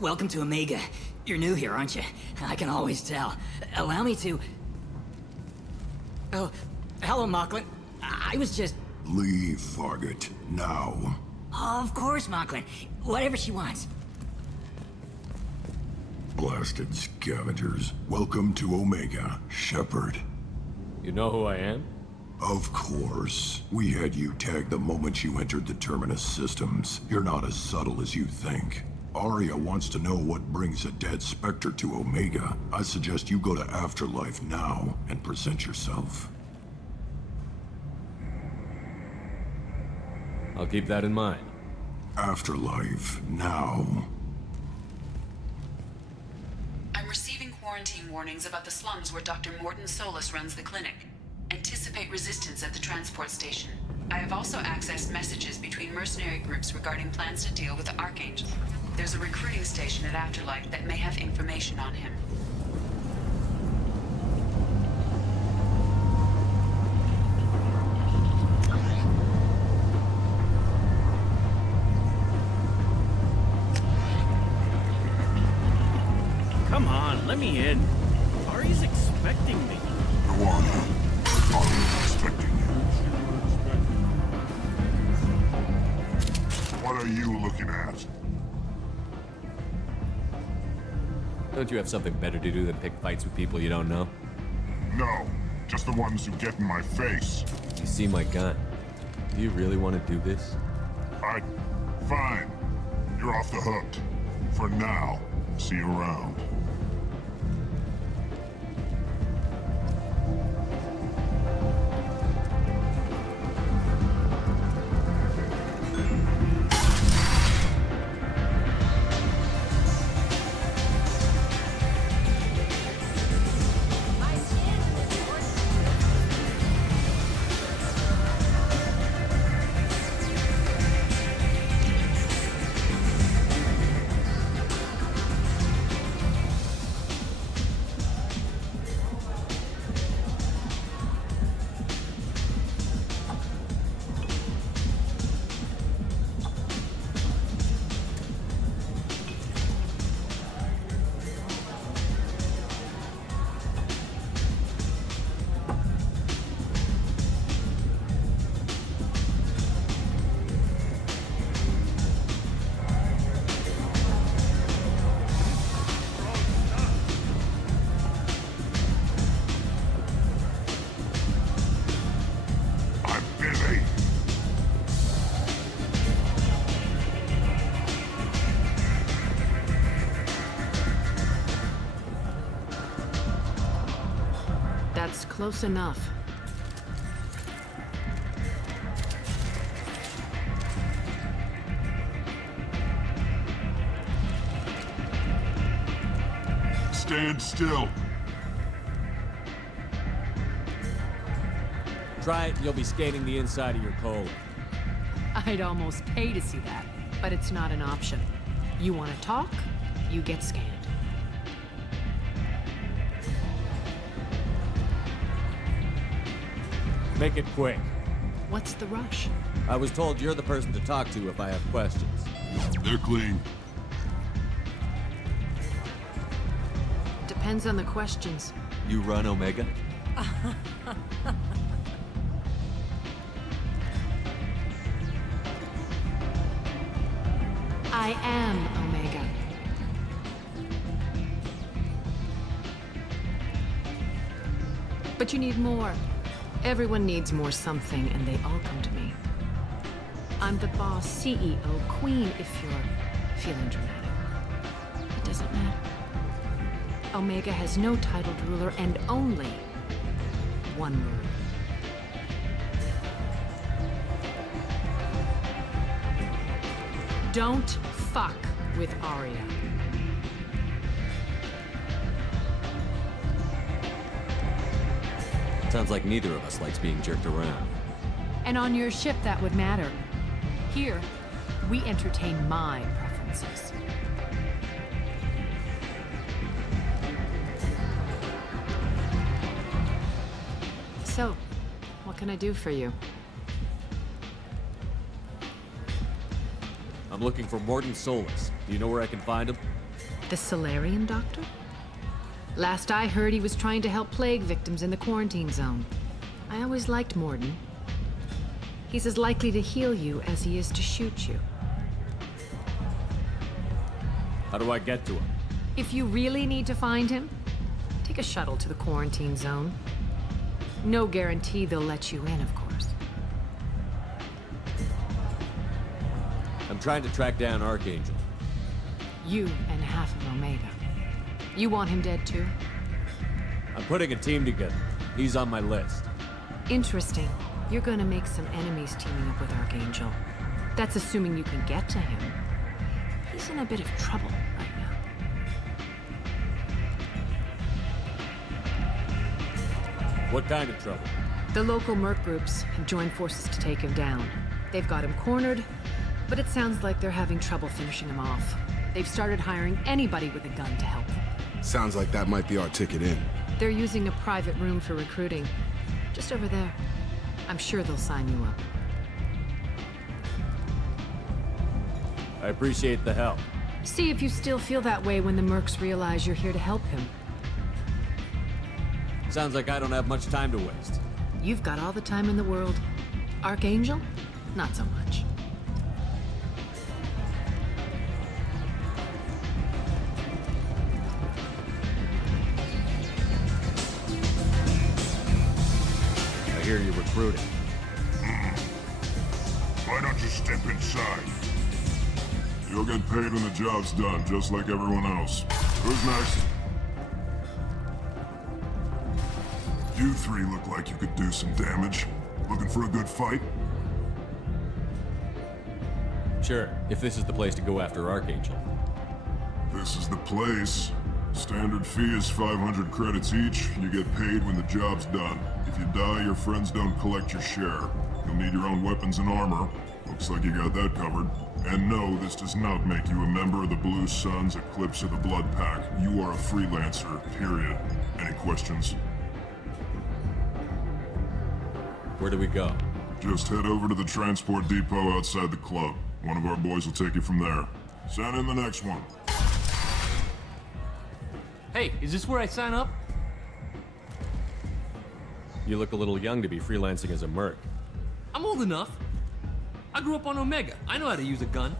Welcome to Omega. You're new here, aren't you? I can always tell. Allow me to... Oh, hello, Mocklin. I was just... Leave, Fargate. Now. Of course, Mocklin. Whatever she wants. Blasted scavengers. Welcome to Omega, Shepard. You know who I am? Of course. We had you tagged the moment you entered the Terminus systems. You're not as subtle as you think. Aria wants to know what brings a dead Spectre to Omega. I suggest you go to Afterlife now and present yourself. I'll keep that in mind. Afterlife now. I'm receiving quarantine warnings about the slums where Dr. Morton Solus runs the clinic. Anticipate resistance at the transport station. I have also accessed messages between mercenary groups regarding plans to deal with the Archangel. There's a recruiting station at Afterlight that may have information on him. Come on, let me in. Ari's expecting me. Go on. I'm expecting you. What are you looking at? Don't you have something better to do than pick fights with people you don't know? No, just the ones who get in my face. You see my gun. Do you really want to do this? Fine. You're off the hook. For now. See you around. That's close enough. Stand still. Try it and you'll be scanning the inside of your colon. I'd almost pay to see that, but it's not an option. You want to talk, you get scanned. Make it quick. What's the rush? I was told you're the person to talk to if I have questions. They're clean. Depends on the questions. You run Omega? I am Omega. But you need more. Everyone needs more something, and they all come to me. I'm the boss, CEO, queen, if you're feeling dramatic. It doesn't matter. Omega has no titled ruler and only one ruler. Don't fuck with Aria. Sounds like neither of us likes being jerked around. And on your ship, that would matter. Here, we entertain my preferences. So, what can I do for you? I'm looking for Mordin Solus. Do you know where I can find him? The Solarian doctor? Last I heard, he was trying to help plague victims in the quarantine zone. I always liked Mordin. He's as likely to heal you as he is to shoot you. How do I get to him? If you really need to find him, take a shuttle to the quarantine zone. No guarantee they'll let you in, of course. I'm trying to track down Archangel. You and half of Omega. You want him dead too? I'm putting a team together. He's on my list. Interesting. You're gonna make some enemies teaming up with Archangel. That's assuming you can get to him. He's in a bit of trouble right now. What kind of trouble? The local merc groups have joined forces to take him down. They've got him cornered, but it sounds like they're having trouble finishing him off. They've started hiring anybody with a gun to help them. Sounds like that might be our ticket in. They're using a private room for recruiting. Just over there. I'm sure they'll sign you up. I appreciate the help. See if you still feel that way when the mercs realize you're here to help him. Sounds like I don't have much time to waste. You've got all the time in the world. Archangel? Not so much. I hear you're recruiting. Why don't you step inside? You'll get paid when the job's done, just like everyone else. Who's next? You three look like you could do some damage. Looking for a good fight? Sure, if this is the place to go after Archangel. This is the place. Standard fee is 500 credits each. You get paid when the job's done. If you die, your friends don't collect your share. You'll need your own weapons and armor. Looks like you got that covered. And no, this does not make you a member of the Blue Suns, Eclipse, or the Blood Pack. You are a freelancer, period. Any questions? Where do we go? Just head over to the transport depot outside the club. One of our boys will take you from there. Send in the next one. Hey, is this where I sign up? You look a little young to be freelancing as a merc. I'm old enough. I grew up on Omega. I know how to use a gun.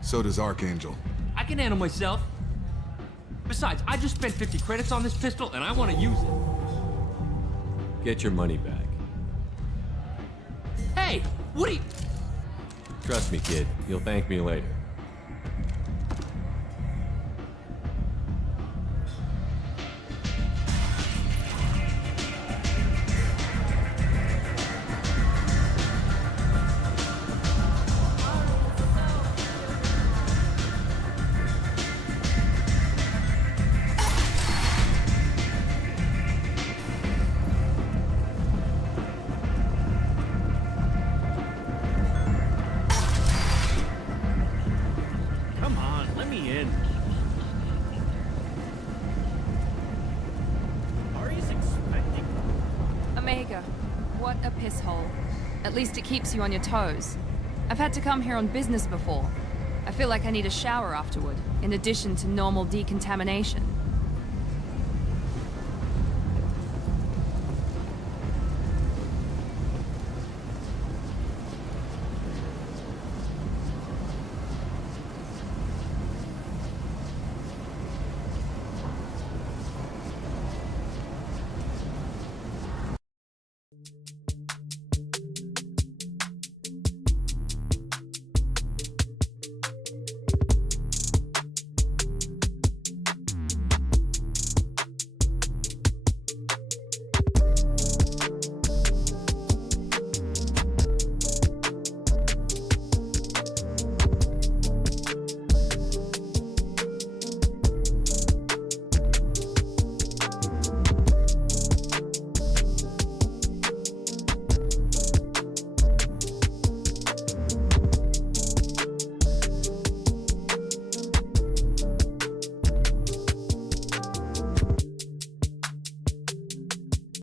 So does Archangel. I can handle myself. Besides, I just spent 50 credits on this pistol, and I want to use it. Get your money back. Hey, what are you... Trust me, kid. You'll thank me later. Come on, let me in. Ari's expecting... Omega, what a piss hole. At least it keeps you on your toes. I've had to come here on business before. I feel like I need a shower afterward, in addition to normal decontamination.